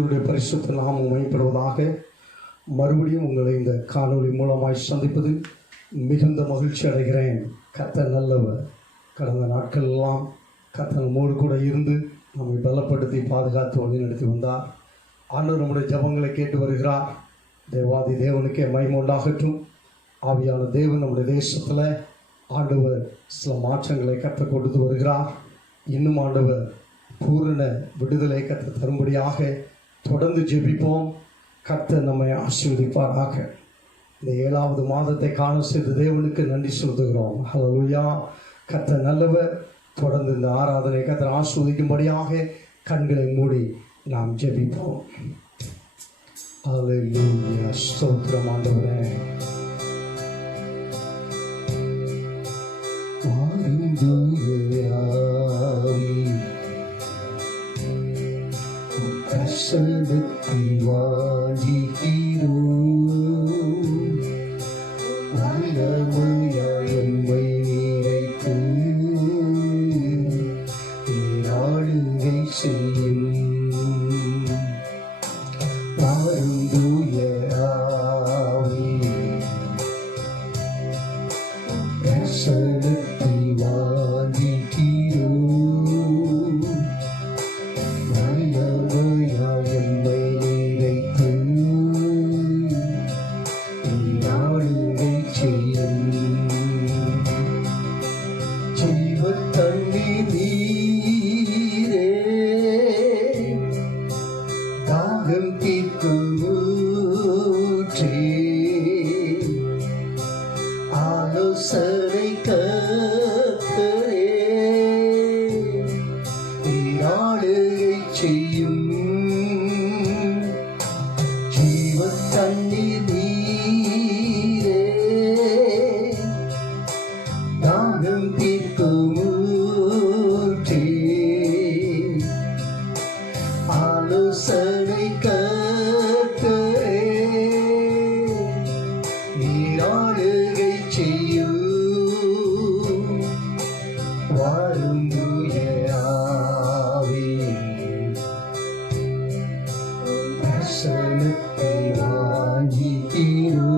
ஆண்டவருடைய பரிசுத்த நாமம் மகிமைப்படுவதாக. மறுபடியும் உங்களை இந்த காணொளி மூலமாய் சந்திப்பதில் மிகுந்த மகிழ்ச்சி அடைகிறேன். கர்த்தர் நல்லவர். கடந்த நாட்களெல்லாம் கர்த்தர் நம்மோடு கூட இருந்து நம்மை பலப்படுத்தி பாதுகாத்து வழிநடத்தி வந்தார். ஆண்டவர் நம்முடைய ஜபங்களை கேட்டு வருகிறார். தேவாதி தேவனுக்கே மகிமை உண்டாகட்டும். ஆவியான தேவன் நம்முடைய தேசத்தில் ஆண்டவர் சில மாற்றங்களை கற்றுக் கொடுத்து வருகிறார். இன்னும் ஆண்டவர் பூரண விடுதலை கற்று தரும்படியாக தொடர்ந்து ஜெபிப்போம். கர்த்தர் நம்மை ஆசீர்வதிப்பாராக. இந்த 7வது மாதத்தை காண செய்த தேவனுக்கு நன்றி செலுத்துகிறோம். ஹல்லேலூயா. கர்த்தர் நல்லவர். தொடர்ந்து இந்த ஆராதனை கர்த்தர் ஆசீர்வதிக்கும்படியாக கண்களை மூடி நாம் ஜெபிப்போம். ஹல்லேலூயா. ஸ்தோத்திரம் ஆண்டவரே. பிரசன்னத்தில் வாஞ்சிக்கிறோ வல்லமையாய் எம்மை நிறைத்து ஆளுகை செய்யும் தூய ஆவி. பிரசன்னத்தில் வாஞ்சிக்கிறோ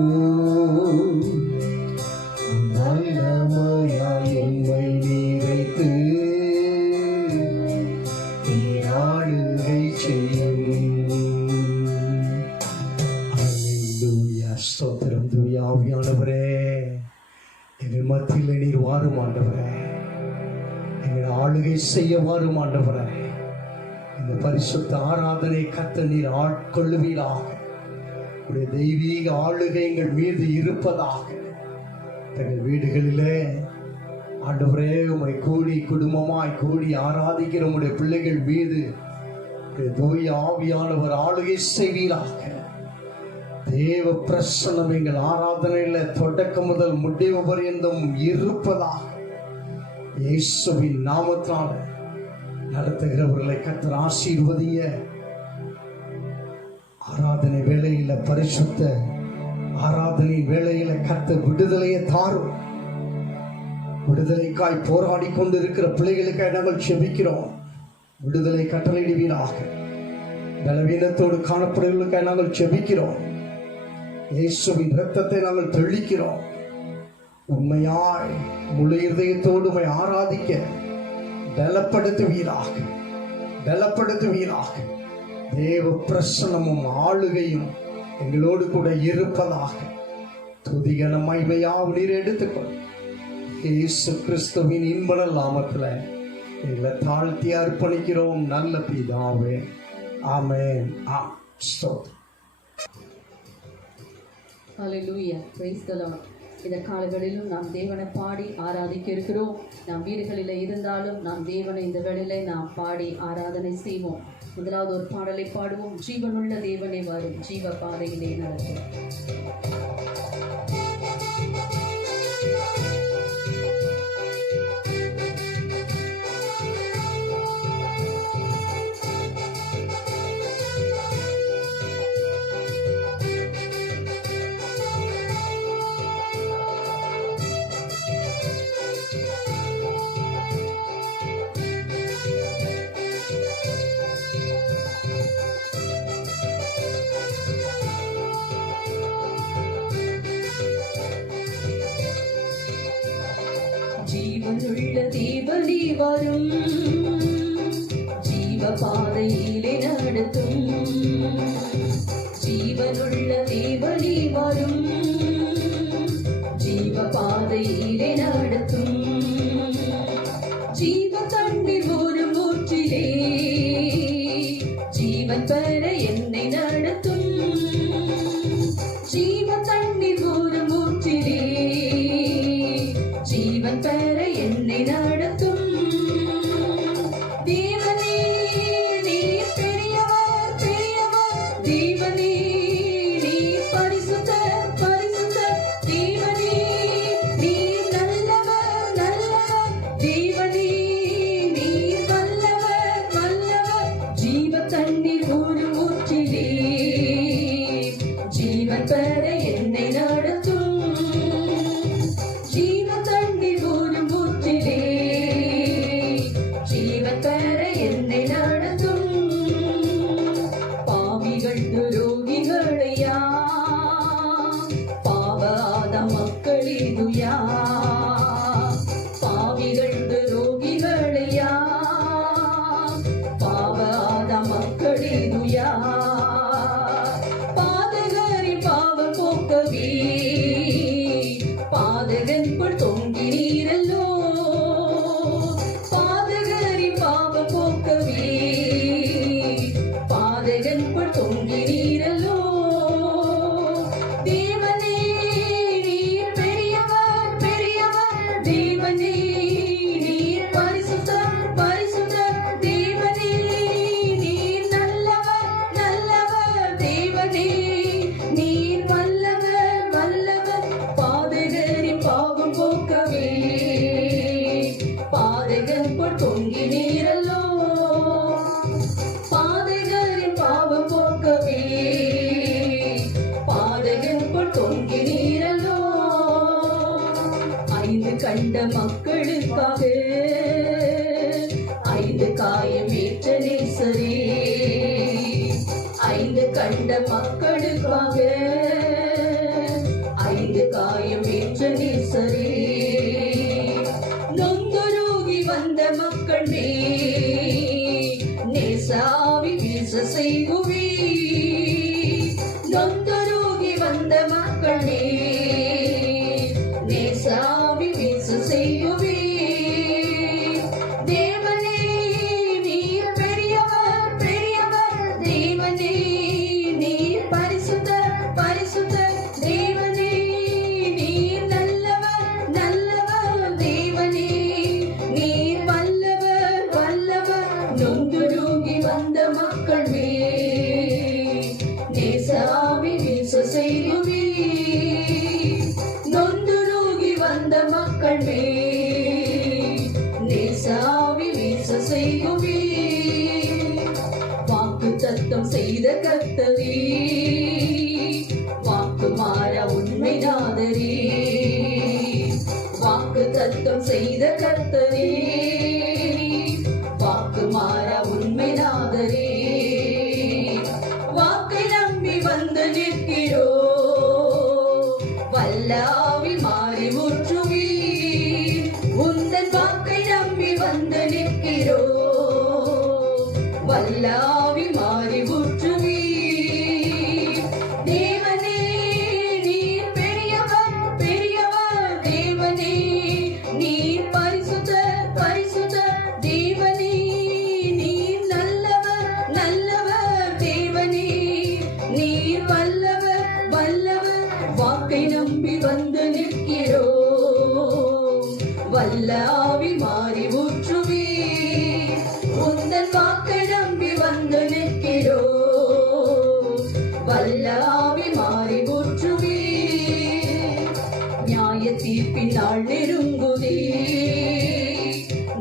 செய்ய வாரும் ஆண்டவரே. இந்த பரிசுத்த ஆராதனை கர்த்தர் நீர் ஆட்கொள்ளுவீராக. உடைய தெய்வீக ஆளுகை எங்கள் மீது இருப்பதாக. எங்கள் வீடுகளிலே ஆண்டவரே உம்மை கூடி குடும்பமாய் கூடி ஆராதிக்கிற உடைய பிள்ளைகள் மீது தூய ஆவியானவர் ஆளுகை செய்வீராக. தேவ பிரசன்னம் எங்கள் ஆராதனையில தொடக்கம் முதல் முடிவு பரியந்தம் இருப்பதாக. இயேசுவின் நாமத்தால் நடத்துகிறவர்களை கர்த்தர் ஆசீர்வதிங்க. ஆராதனை வேளையில பரிசுத்த ஆராதனை வேளையில கர்த்தர் விடுதலையை தாரும். விடுதலைக்காய் போராடி கொண்டு இருக்கிற பிள்ளைகளுக்காய் நாங்கள் செபிக்கிறோம். விடுதலை கட்டளையிடுவீராக. பலவீனத்தோடு காணப்படுவதற்காக நாங்கள் செபிக்கிறோம். இயேசுவின் இரத்தத்தை நாங்கள் தெளிக்கிறோம். உண்மையாய் முழு இதயத்தோடு உம்மை ஆராதிக்க பலப்படுத்துவீராக. தேவ பிரசன்னமும் ஆளுகையும் எங்களோடு கூட இருப்பதாக. துதிகன மகிமையாவும் நீர் எடுத்துக்கொள். இயேசு கிறிஸ்துவின் இன்ப நாமத்தில் எங்களை தாழ்த்தி அர்ப்பணிக்கிறோம் நல்ல பிதாவே. ஆமென். ஹல்லேலூயா. Praise the Lord. இந்த காலங்களிலும் நாம் தேவனை பாடி ஆராதிக்க இருக்கிறோம். நாம் வீடுகளில் இருந்தாலும் நாம் தேவனை இந்த வேளையிலே நாம் பாடி ஆராதனை செய்வோம். முதலாவது ஒரு பாடலை பாடுவோம். ஜீவனுள்ள தேவனை வரும் ஜீவ பாதையிலே நடக்கும். ஜீவனுள்ள தேவனே வரும், ஜீவ பாதையிலே நடத்தும். ஜீவனுள்ள தேவனே வரும், ஜீவ பாதையிலே நடத்தும். ஜீவ தண்ணீர் ஒரு ஊற்றிலே ஜீவன் பெற என்னை நடத்தும். ஜீவ தண்ணீர் ஒரு ஊற்றிலே ஜீவன் பெற என்னை நடத்தும். தேவனே நீர் பெரியவர் பெரியவர், தேவனே நீர் பரிசுத்தர் பரிசுத்தர், தேவனே நீர் நல்லவர் நல்லவர், தேவனே நீர் வல்லவர் வல்லவர். ஜீவ தண்ணீர் ஒரு ஊற்றிலே ஜீவன் பெற என்னை நடத்தும். ஜீவ தண்ணீர் ஒரு ஊற்றிலே ஜீவன் பெற என்னை நடத்தும். பாவிகள் துரோகிகளையா பாவாத மக்களிதுயா, பாவிகள் துரோகிகளையா பாவாத மக்களிதுயா. பாதகரின் பாவம் போக்கவே பாதகன் போல் தொங்கினீரல்லோ, பாதகரின் பாவம் போக்கவே பாதகன் போல் தொங்கினீரல்லோ. தேவனே நீர் பெரியவர் பெரியவர், தேவனே நீர் பரிசுத்தர் பரிசுத்தர், தேவனே நீர் நல்லவர் நல்லவர், தேவனே நீர் வல்லவர் வல்லவர். பாதகரின் பாவம் போக்கவே பாதகன் போல் தொங்கினீரல்லோ, பாதகரின் பாவம் போக்கவே பாதகன் போல் தொங்கினீரல்லோ. ஐந்து கண்ட மக்களுக்காக ஐந்து காயம் ஏற்ற நேசரே, ஐந்து கண்ட மக்களுக்காக ஐந்து காயம் ஏற்ற நேசரே. நொந்துருகி வந்த மக்கள் நேசாவி வீச செய்குவி, நொந்துருகி வந்த மக்கள் நேசாவி வீச செய்குவி. தேவனே நீர் பெரியவர் பெரியவர், தேவனே நீர் பரிசுத்தர் பரிசுத்தர், தேவனே நீர் நல்லவர் நல்லவர், தேவனே நீர் வல்லவர் வல்லவர். நொந்துருகி வந்த மக்கள் நேசாவி வீச செய்குவி, நொந்துருகி வந்த மக்கள் நேசாவி வீச செய்குவி. வாக்கு தத்தம் செய்த கர்த்தரே, வாக்கு மாற உண்மை நாதரே, வாக்கு தத்தம் செய்த கர்த்தரே, வாக்கு மாற உண்மை நாதரே. வாக்கை நம்பி வந்து நிற்கிறோ, வல்லாவி மாறி ஊற்றுவீர். உந்தன் வாக்கை நம்பி வந்து நிற்கிறோ, வல்லாவி மாறி ஊற்றுவீர். தேவனே நீர் பெரியவர் பெரியவர், தேவனே நீர் பரிசுத்தர் பரிசுத்தர், தேவனே நீர் நல்லவர் நல்லவர், தேவனே நீர் வல்லவர் வல்லவர். வாக்கை நம்பி வந்து நிற்கிறோ, வல்லாவி மாறி ஊற்றுவீர். உந்தன் வாக்கை நம்பி வந்து நிற்கிறோ, வல்லாவி மாறி ஊற்றுவீர். நியாய தீர்ப்பின் நாள் நெருங்குதே,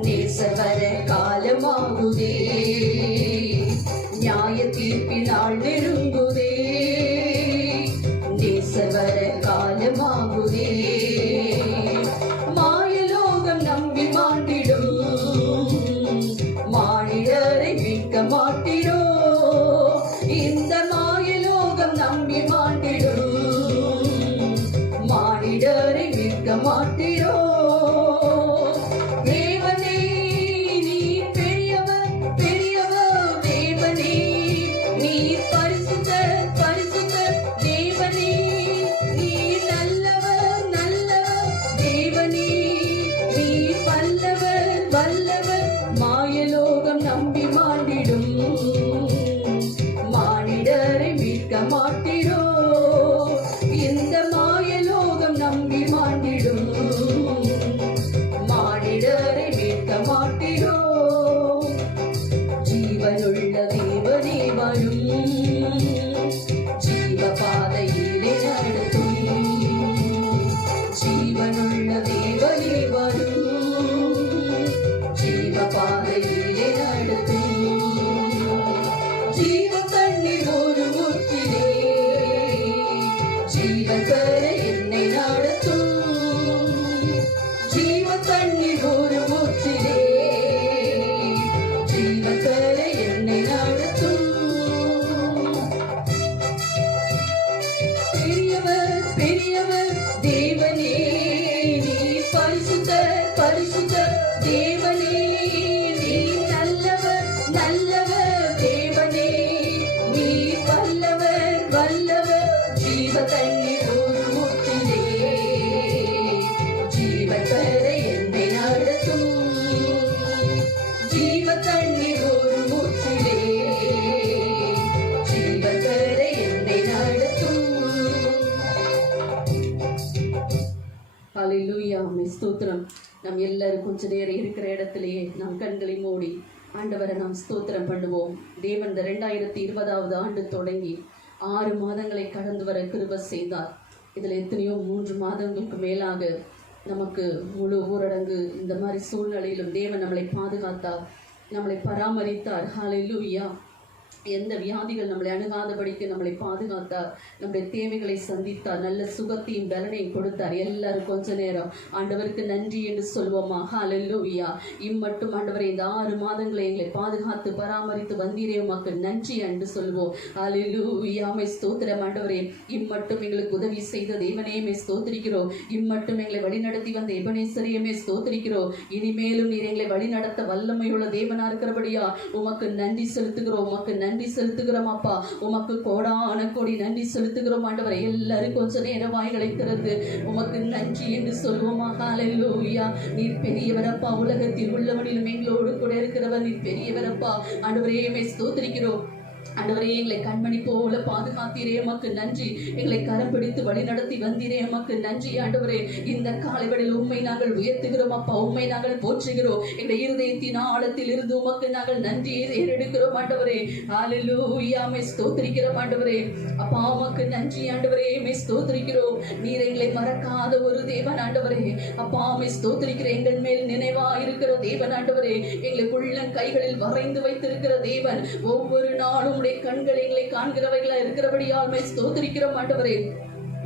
நேசவர காலமாகுதே. நியாய தீர்ப்பின் நாள் நெருங்குதே, நேசவர காலமாகுதே. மாயலோகம் நம்பி மாண்டிடும், மானிடரை மீட்க மாட்டிடோ. இந்த மாயலோகம் நம்பி மாண்டிடும், மானிடரை மீட்க மாட்டிடோ. நம்பி மாண்டிடும் மானிடரை மீட்க மாட்டிடோ ஜீவனுள்ள தேவனே வரும் ஜீவ பாதையிலே நடத்தும் ஜீவனுள்ள தேவனே வரும் ஜீவ பாதையிலே நடத்தும் ஜீவ தண்ணீர் ஒரு முற்றிலே ஜீவன் பெற என்னை நடத்தும் ஜீவ தண்ணீர் ஒரு முற்றிலே ஜீவன் பெற என்னை நடத்தும் பெரியவர் பெரியவர் தேவனே நீ பரிசுத்தர் பரிசுத்தர் தேவனே நீ நல்லவர் நல்லவர் தேவனே நீ வல்லவர் வல்லவர் ஜீவ தண்ணீர் ஒரு முற்றிலே ஜீவன் பெற என்னை நடத்தும் ஜீவ தண்ணீர் ஒரு முற்றிலே ஜீவன் பெற என்னை நடத்தும். ஹல்லேலூயா. ஆமென். ஸ்தோத்திரம். நாம் எல்லாரும் கொஞ்ச நேரம் இருக்கிற இடத்திலேயே நாம் கண்களை மூடி ஆண்டவரை நாம் ஸ்தோத்திரம் பண்ணுவோம். தேவன் இந்த 2020 ஆண்டு தொடங்கி 6 மாதங்களை கடந்து வர கிருபை செய்தார். இதில் எத்தனையோ 3 மாதங்களுக்கு மேலாக நமக்கு முழு ஊரடங்கு இந்த மாதிரி சூழ்நிலையிலும் தேவன் நம்மளை பாதுகாத்தார், நம்மளை பராமரித்தார். ஹல்லேலூயா. எந்த வியாதிகள் நம்மளை அணுகாதபடிக்கு நம்மளை பாதுகாத்தார், நம்முடைய தேவைகளை சந்தித்தார், நல்ல சுகத்தையும் பலனையும் கொடுத்தார். எல்லாரும் கொஞ்ச நேரம் ஆண்டவருக்கு நன்றி என்று சொல்வோமா? ஹல்லேலூயா. இம்மட்டும் ஆண்டவரை இந்த 6 மாதங்களை எங்களை பாதுகாத்து பராமரித்து வந்தீரே உமக்கு நன்றி என்று சொல்வோம். ஹல்லேலூயா. மை ஸ்தோத்திரம் ஆண்டவரே. இம்மட்டும் எங்களுக்கு உதவி செய்த தேவனேமே ஸ்தோத்திரிக்கிறோம். இம்மட்டும் எங்களை வழிநடத்தி வந்த எபனேசரையுமே ஸ்தோத்திரிக்கிறோம். இனிமேலும் நீர் எங்களை வழிநடத்த வல்லமையுள்ள தேவனா இருக்கிறபடியா உமக்கு நன்றி செலுத்துகிறோம். உமக்கு நன்றி செலுத்துகிறோம் அப்பா. உமக்கு கோடான கோடி நன்றி செலுத்துகிறோம் ஆண்டவரை. எல்லாரும் கொஞ்ச நேரம் வாய்களை திறந்து உமக்கு நன்றி என்று சொல்வோமா? ஹல்லேலூயா. நீர் பெரியவரப்பா. உலகத்தில் உள்ளவனிலும் எங்களோடு கூட இருக்கிறவர் நீர் பெரியவரப்பா. ஆண்டவரே ஸ்தோத்திரிக்கிறோம். ஆண்டவரே எங்களை கண்மணி போல பாதுகாத்தீரே உமக்கு நன்றி. எங்களை கரம் பிடித்து வழி நடத்தி வந்தீரே உமக்கு நன்றி ஆண்டவரே. இந்த காலைவெளியில் உம்மை நாங்கள் உயர்த்துகிறோம் அப்பா. உம்மை நாங்கள் போற்றுகிறோம். எங்களுடைய இருதயத்தின் ஆழத்தில் இருந்து உமக்கு நாங்கள் நன்றியை ஏறெடுக்கிறோம் ஆண்டவரே. ஹல்லேலூயா. மை ஸ்தோத்திரிக்கிறோம் ஆண்டவரே. அப்பா உமக்கு நன்றி ஆண்டவரே. மை ஸ்தோத்திரிக்கிறோம். நீர் எங்களை மறக்காத ஒரு தேவன் ஆண்டவரே. அப்பா மை ஸ்தோத்திரிக்கிறேன். எங்கள் மேல் நினைவா இருக்கிற தேவன் ஆண்டவரே. எங்களை உள்ளம் கைகளில் வரைந்து வைத்திருக்கிற தேவன். ஒவ்வொரு நாளும் உம்முடைய கண்கள் எங்களை காண்கிறவைகளா இருக்கிறபடியால் ஸ்தோத்திரிக்கிறோம் ஆண்டவரே.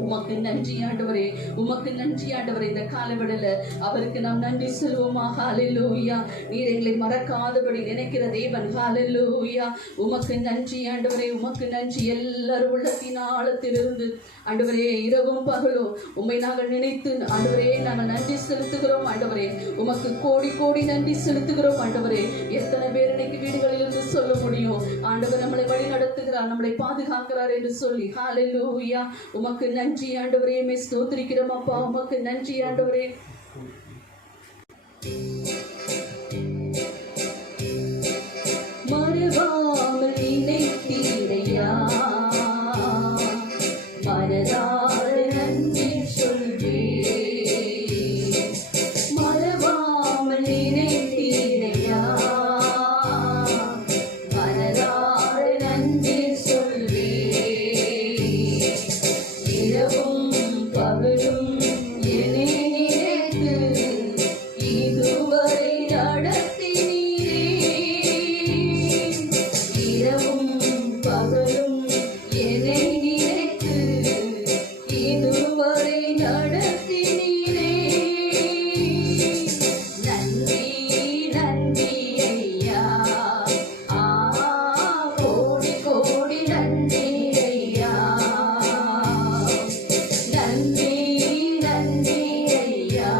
உமக்கு நன்றி ஆண்டவரே. உமக்கு நன்றி ஆண்டவரே. இந்த காலவெளியில அவருக்கு நாம் நன்றி சொல்வோமா? ஹல்லேலூயா. நீர் எங்களை மறக்காதபடி நினைக்கிற தேவன். ஹல்லேலூயா. உமக்கு நன்றி ஆண்டவரே. உமக்கு நன்றி. எல்லாரும் உள்ளத்தின் ஆழத்திலிருந்து ஆண்டவரே இரவும் பகலும் உம்மை நாங்கள் நினைத்து ஆண்டவரே நாங்கள் நன்றி செலுத்துகிறோம் ஆண்டவரே. உமக்கு கோடி கோடி நன்றி செலுத்துகிறோம் ஆண்டவரே. எத்தனை பேர் இன்னைக்கு வீடுகளில் இருந்து சொல்ல முடியும் ஆண்டவர் நம்மளை வழி நடத்துகிறார், நம்மளை பாதுகாக்கிறார் என்று சொல்லி. ஹல்லேலூயா. உமக்கு நன்றி ஆண்டவரே. மை ஸ்தோத்திரிக்கிறோம் அப்பா. உமக்கு நன்றி ஆண்டவரே. மறவாமல் நினைத்தீரையா மனதார நன்றி சொல்வேன். மறவாமல் நினைத்தீரையா மனதார நன்றி சொல்வேன். இரவும் பகலும் என்னை நினைத்து இதுவரை நடத்தினீரே. இரவும் பகலும் என்னை நினைத்து இதுவரை நடத்தினீரே. நன்றி நன்றி ஐயா. கோடி கோடி நன்றி ஐயா. நன்றி நன்றி ஐயா.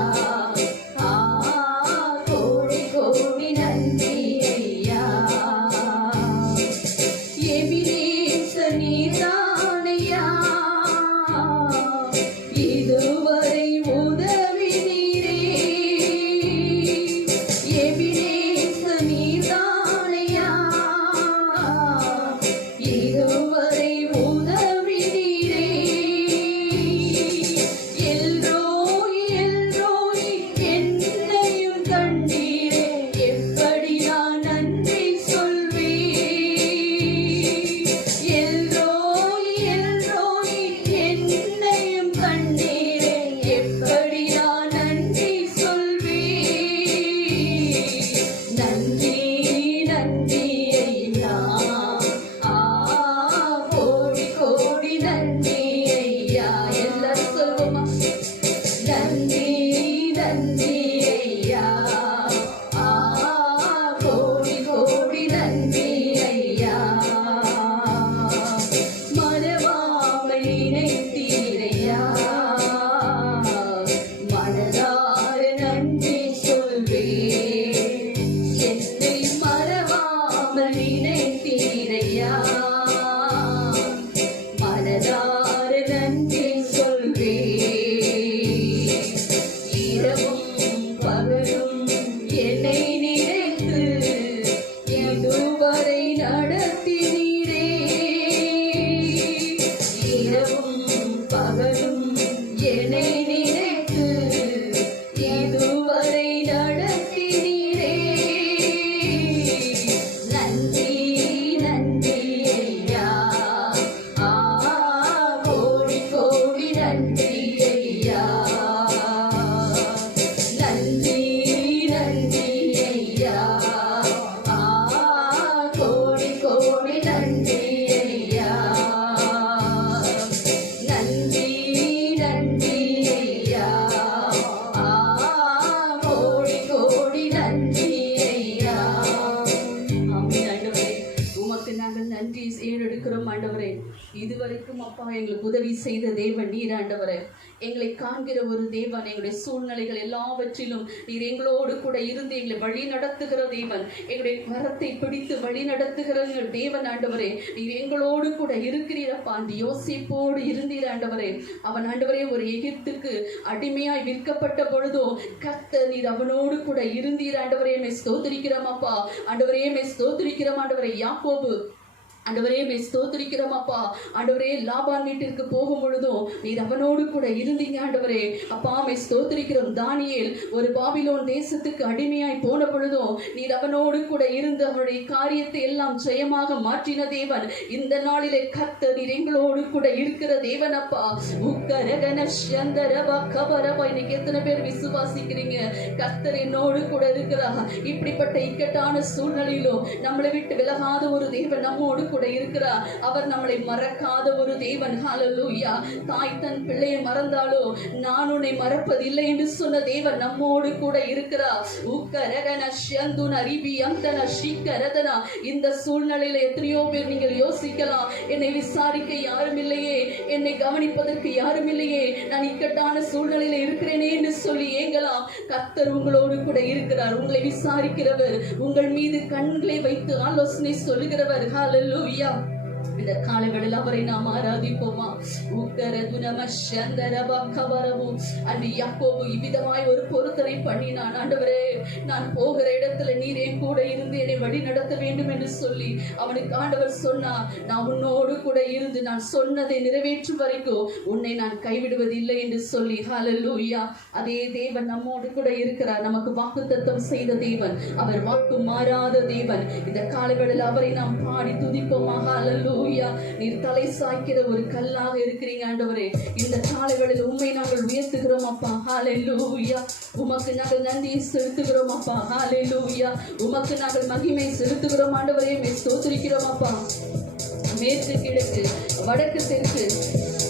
கோடி கோடி நன்றி ஐயா. எபினேசர் நீர்தானையா இதுவரை என்னை நினைத்து இதுவரை நடத்தினீரே. நன்றி நன்றி ஐயா, கோடி கோடி நன்றி ஐயா. நன்றி நன்றி ஐயா, கோடி கோடி நன்றி ஐயா. நன்றி நன்றி ஐயா, கோடி கோடி நன்றி ஐயா. ஆமென் ஆண்டவரே, உமக்கு நாங்கள் நன்றி ஏறெடுக்கிறோம் ஆண்டவரே. இதுவரைக்கும் அப்பா எங்களுக்கு உதவி செய்த தேவன் நீர் ஆண்டவரே. எங்களை காண்கிற ஒரு தேவன். எங்களுடைய சூழ்நிலைகள் எல்லாவற்றிலும் நீர் எங்களோடு கூட இருந்து எங்களை வழி நடத்துகிற தேவன். எங்களுடைய கரத்தை பிடித்து வழி நடத்துகிற தேவன் ஆண்டவரே. நீர் எங்களோடு கூட இருக்கிறீரப்பா. அந்த யோசிப்போடு இருந்தீர் ஆண்டவரே. அவன் ஆண்டவரே ஒரு எகிப்துக்கு அடிமையாய் விற்கப்பட்ட பொழுதோ கர்த்தர் நீர் அவனோடு கூட இருந்தீர் ஆண்டவரே. மே ஸ்தோத்திரிக்கிறோம் அப்பா. ஆண்டவரே மே ஸ்தோத்திரிக்கிறோம் ஆண்டவரே. யாக்கோபு ஆண்டவரே மே ஸ்தோத்திரிக்கிறோம் அப்பா. ஆண்டவரே லாபான் வீட்டிற்கு போகும் பொழுதும் நீர் அவனோடு கூட இருந்தீங்க ஆண்டவரே. அப்பா மே ஸ்தோத்திரிக்கிறோம். தானியேல் ஒரு பாபிலோன் தேசத்துக்கு அடிமையாய் போன பொழுதும் நீர் அவனோடு கூட இருந்து அவனுடைய காரியத்தை எல்லாம் ஜெயமாக மாற்றின தேவன். இந்த நாளிலே கர்த்தர் நீர் எங்களோடு கூட இருக்கிற தேவன் அப்பா. இன்னைக்கு எத்தனை பேர் விசுவாசிக்கிறீங்க? கர்த்தர் என்னோடு கூட இருக்கிறார். இப்படிப்பட்ட இக்கட்டான சூழ்நிலையிலும் நம்மளை விட்டு விலகாத ஒரு தேவன் நம்மோடு கூட இருக்கிறார். அவர் நம்மளை மறக்காத ஒரு தேவன். ஹல்லேலூயா. தாய் தன் பிள்ளையை மறந்தாலோ நான் உன்னை மறப்பதில்லை என்று சொன்ன தேவன் நம்மோடு கூட இருக்கிறார். இந்த சூழ்நிலையில எத்தனையோ பேர் நீங்கள் யோசிக்கலாம், என்னை விசாரிக்க யாரும் இல்லையே, என்னை கவனிப்பதற்கு யாரும் இல்லையே, நான் இக்கட்டான சூழ்நிலையில இருக்கிறேனே என்று சொல்லி ஏங்கலாம். கர்த்தர் உங்களோடு கூட இருக்கிறார். உங்களை விசாரிக்கிறவர், உங்கள் மீது கண்களை வைத்து ஆலோசனை சொல்லுகிறவர். ஹல்லேலூயா. இந்த காலை வேளையில் அவரை நாம் ஆராதிப்போமா? அன்று யாக்கோபு இவ்விதமாய் ஒரு பொருத்தனை பண்ணினான். ஆண்டவரே, நான் போகிற இடத்துல நீர் என் கூட இருந்து என்னை வழி நடத்த வேண்டும் என்று சொல்லி அவனுக்கு ஆண்டவர் சொன்னார், நான் உன்னோடு கூட இருந்து நான் சொன்னதை நிறைவேற்றும் வரைக்கும் உன்னை நான் கைவிடுவதில்லை என்று சொல்லி. ஹல்லேலூயா. அதே தேவன் நம்மோடு கூட இருக்கிறார். நமக்கு வாக்குத்தத்தம் செய்த தேவன். அவர் வாக்கு மாறாத தேவன். இந்த காலை வேளையில் அவரை நாம் பாடி துதிப்போமா? ஹல்லேலூயா. நீர் தலை சாய்க்கிற ஒரு கல்லாக இருக்கிறீங்க ஆண்டவரே. இந்த காலை வேளையில் உம்மை நாங்கள் உயர்த்துகிறோம் அப்பா. ஹல்லேலூயா. உமக்கு நாங்கள் நன்றி செலுத்துகிறோம் அப்பா. ஹல்லேலூயா. உமக்கு நாங்கள் மகிமை செலுத்துகிறோம் ஆண்டவரே. மே ஸ்தோத்திரிக்கிறோம் அப்பா. மேற்கு கிழக்கு வடக்கு தெற்கு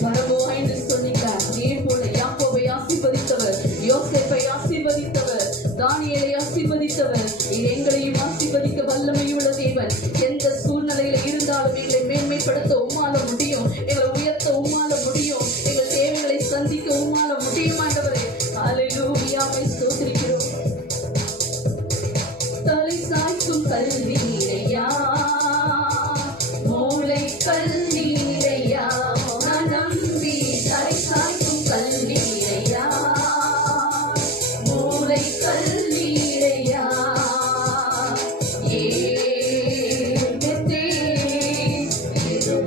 பரவோவா என்று சொன்னீங்களா? நீ போல யாக்கோபை ஆசீர்வதித்தவர், யோசேப்பை ஆசீர்வதித்தவர், தானியேலை ஆசீர்வதித்தவர், எங்களையும் ஆசீர்வதிக்க வல்லமையுள்ள தேவன். எந்த சூழ்நிலையில இருந்தாலும் எங்களை மேன்மைப்படுத்த உம்மால முடியும். எங்களை உயர்த்த உம்மால முடியும். எங்கள் தேவைகளை சந்திக்க உம்மால முடியும் ஆண்டவரே. ஹல்லேலூயா. ஸ்தோத்திரிக்கிறோம். தலை சாய்க்கும் கல்வீரையா, மூளை கல்வீரையா, நான் நம்பி தலை சாய்க்கும் கல்வீரையா, மூளை கல்வீரையா.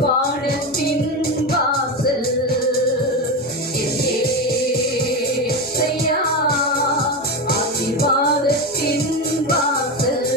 வானத்தின் வாசல் ஏசையா, ஆசீர்வாதத்தின் வாசல்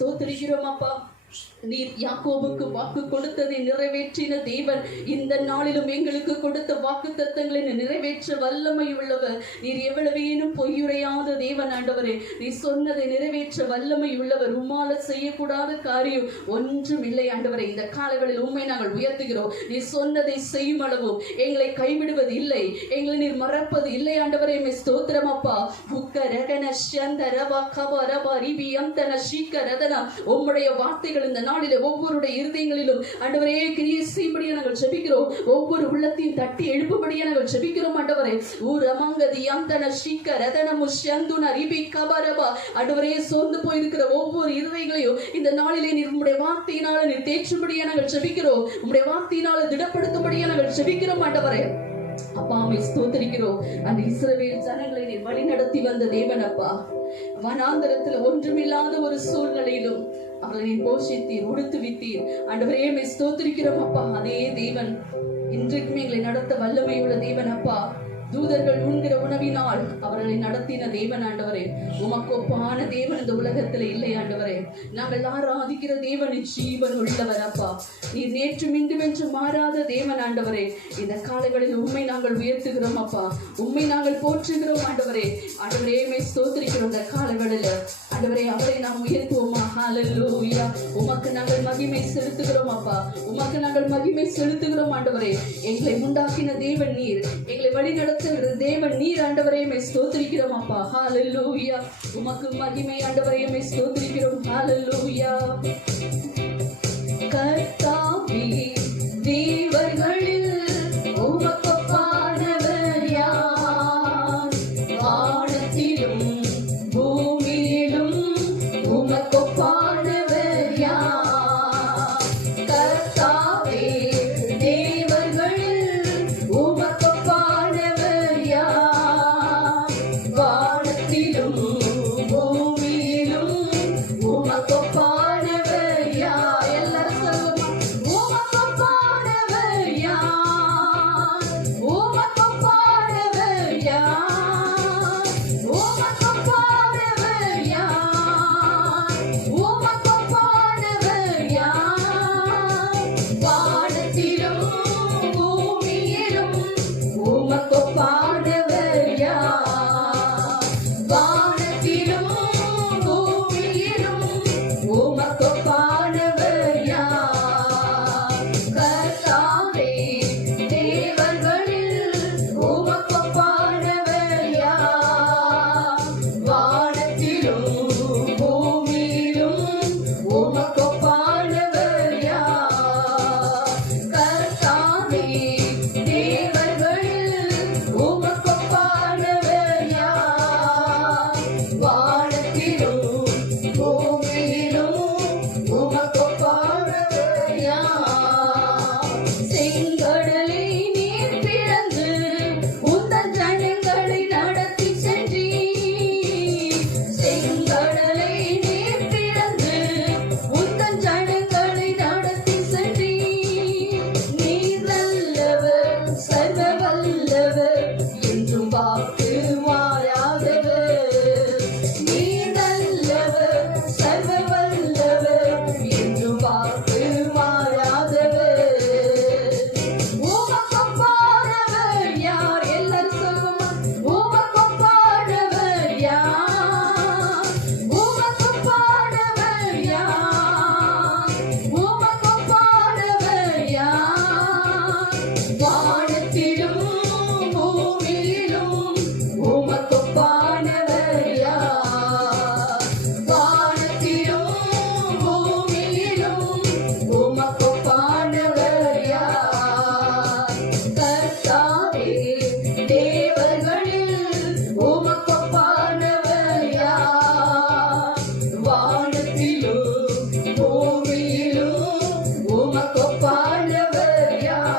ஸ்தோத்திரிக்கிறோம் அப்பா. நீர் யாக்கோபுக்கு வாக்கு கொடுத்ததை நிறைவேற்றின தேவன், இந்த நாளிலும் எங்களுக்கு கொடுத்த வாக்கு தத்தங்களை நிறைவேற்ற வல்லமை உள்ளவர். நீர் எவ்வளவேனும் பொய்யுரையாத தேவன் ஆண்டவரே. நீர் சொன்னதை நிறைவேற்ற வல்லமை உள்ளவர். உம்மால செய்யக்கூடாத காரியம் ஒன்றும் இல்லை ஆண்டவரே. இந்த காலங்களில் உண்மை நாங்கள் உயர்த்துகிறோம். நீர் சொன்னதை செய்யும் அளவும் எங்களை கைவிடுவது இல்லை, எங்களை நீர் மறப்பது இல்லை ஆண்டவரே. ஸ்தோத்திரம் அப்பா. உம்முடைய வார்த்தைகள் இந்த நாளிலே ஒவ்வொருடைய இருதயங்களிலும் ஆண்டவரே கிரியை செய்யும்படியா நாங்கள் ஜெபிக்கிறோம். ஒவ்வொரு உள்ளத்தையும் தட்டி எழுப்பும்படியா நாங்கள் ஜெபிக்கிறோம் ஆண்டவரே. ஊரமங்கதி அந்தன ஸ்ரீக ரதனமு சந்துன ரிபி கபரபா. ஆண்டவரே, சோர்ந்து போயிருக்கிற ஒவ்வொரு இருதயங்களையும் இந்த நாளிலே நீர் உம்முடைய வார்த்தையினால நீர் தேற்றும்படியா நாங்கள் ஜெபிக்கிறோம். உம்முடைய வார்த்தையினால திடப்படுத்தும்படியா நாங்கள் ஜெபிக்கிறோம் ஆண்டவரே. அப்பாவை ஸ்தோத்திரிக்கிறோம். அந்த இஸ்ரவேல் ஜனங்களை நீர் வழி நடத்தி வந்த தேவன் அப்பா. வனாந்தரத்துல ஒன்றுமில்லாத ஒரு சூழ்நிலையிலும் அவர்களை நீர் போஷித்தீர், உடுத்துவித்தீர் ஆண்டவரே. ஸ்தோத்திரிக்கிறோம் அப்பா. அதே தேவன் இன்றைக்கும் எங்களை நடத்த வல்லமையுள்ள தேவன் அப்பா. தூதர்கள் உண்கிற உணவினால் அவர்களை நடத்தின தேவன் ஆண்டவரே. உமக்கு ஒப்பான தேவன் இந்த உலகத்துல இல்லை ஆண்டவரே. நாங்கள் ஆராதிக்கிற தேவன் ஜீவன் உள்ளவர் அப்பா. நீர் நேற்று மீண்டும் என்று மாறாத தேவன் ஆண்டவரே. இந்த காலைகளில் உண்மை நாங்கள் உயர்த்துகிறோம் அப்பா. உண்மை நாங்கள் போற்றுகிறோம் ஆண்டவரே. ஆண்டவரே, ஸ்தோத்திரிக்கிறோம். இந்த காலைகளில் ஆண்டவரே அவரை நாம் உயர்த்துவோமா? ஹல்லேலூயா. உமக்கு நாங்கள் மகிமை செலுத்துகிறோம் அப்பா. உமக்கு நாங்கள் மகிமை செலுத்துகிறோம் ஆண்டவரே. எங்களை உண்டாக்கின தேவன் நீர், எங்களை வழி நடத்துகிற தேவன் நீர் ஆண்டவரே. ஸ்தோத்திரிக்கிறோம் அப்பா. ஹல்லேலூயா. உமக்கு மகிமை ஆண்டவரே. ஸ்தோத்திரிக்கிறோம். ஹல்லேலூயா. கர்த்தாவே, தேவர்களில் உமக்கு ஒப்பானவர் யார்? வானத்திலும் பூமியிலும் உமக்கு ஒப்பானவர் யார்? கர்த்தாவே, தேவர்களில் உமக்கு ஒப்பானவர் யார்? வானத்திலும் பூமியிலும் உமக்கு ஒப்பானவர் யார்? எல்லாரும் சொல்லுமா? உமக்கு ஒப்பானவர் யார்? உமக்கு ஒப்பானவர் யார்? உமக்கு ஒப்பானவர் யார்? உமக்கு ஒப்பானவர் யார்? வானத்திலும் பூமியிலும் உமக்கு ஒப்பானவர் யார்? வானத்திலும் பூமியிலும் உமக்கு ஒப்பானவர் யார்? கர்த்தாவே, தேவர்களில் உமக்கு ஒப்பானவர் யார்? வானத்திலும் பூமியிலும் உமக்கு ஒப்பானவர் யார்? கர்த்தாவே, தேவர்களில் உமக்கு ஒப்பானவர் யார்? வானத்திலும் பூமியிலும் உமக்கு ஒப்பானவர் யார்? செங்கடலை நீர் பிளந்து உந்தன் ஜனங்களை நடத்தி சென்றீர். செங்கடலை நீர் பிளந்து உந்தன் ஜனங்களை நடத்தி சென்றீர். நீர் நல்லவர், சர்வ வல்லவர், என்றும் வாக்கு மாறாதவர். நீர் நல்லவர், சர்வ வல்லவர், என்றும் வாக்கு மாறாதவர். உமக்கு ஒப்பானவர் யார்? எல்லாரும் சொல்லுமா? உமக்கு ஒப்பானவர் யார்? உமக்கு ஒப்பானவர் யார்? உமக்கு ஒப்பானவர் யார்? வானத்திலும் பூமியிலும் உமக்கு ஒப்பானவர் யார்? வானத்திலும் பூமியிலும் உமக்கு ஒப்பானவர் யார்? கர்த்தாவே, தேவர்களில் உமக்கு ஒப்பானவர் யார்? வானத்திலும் பூமியிலும் உமக்கு ஒப்பானவர் யார்?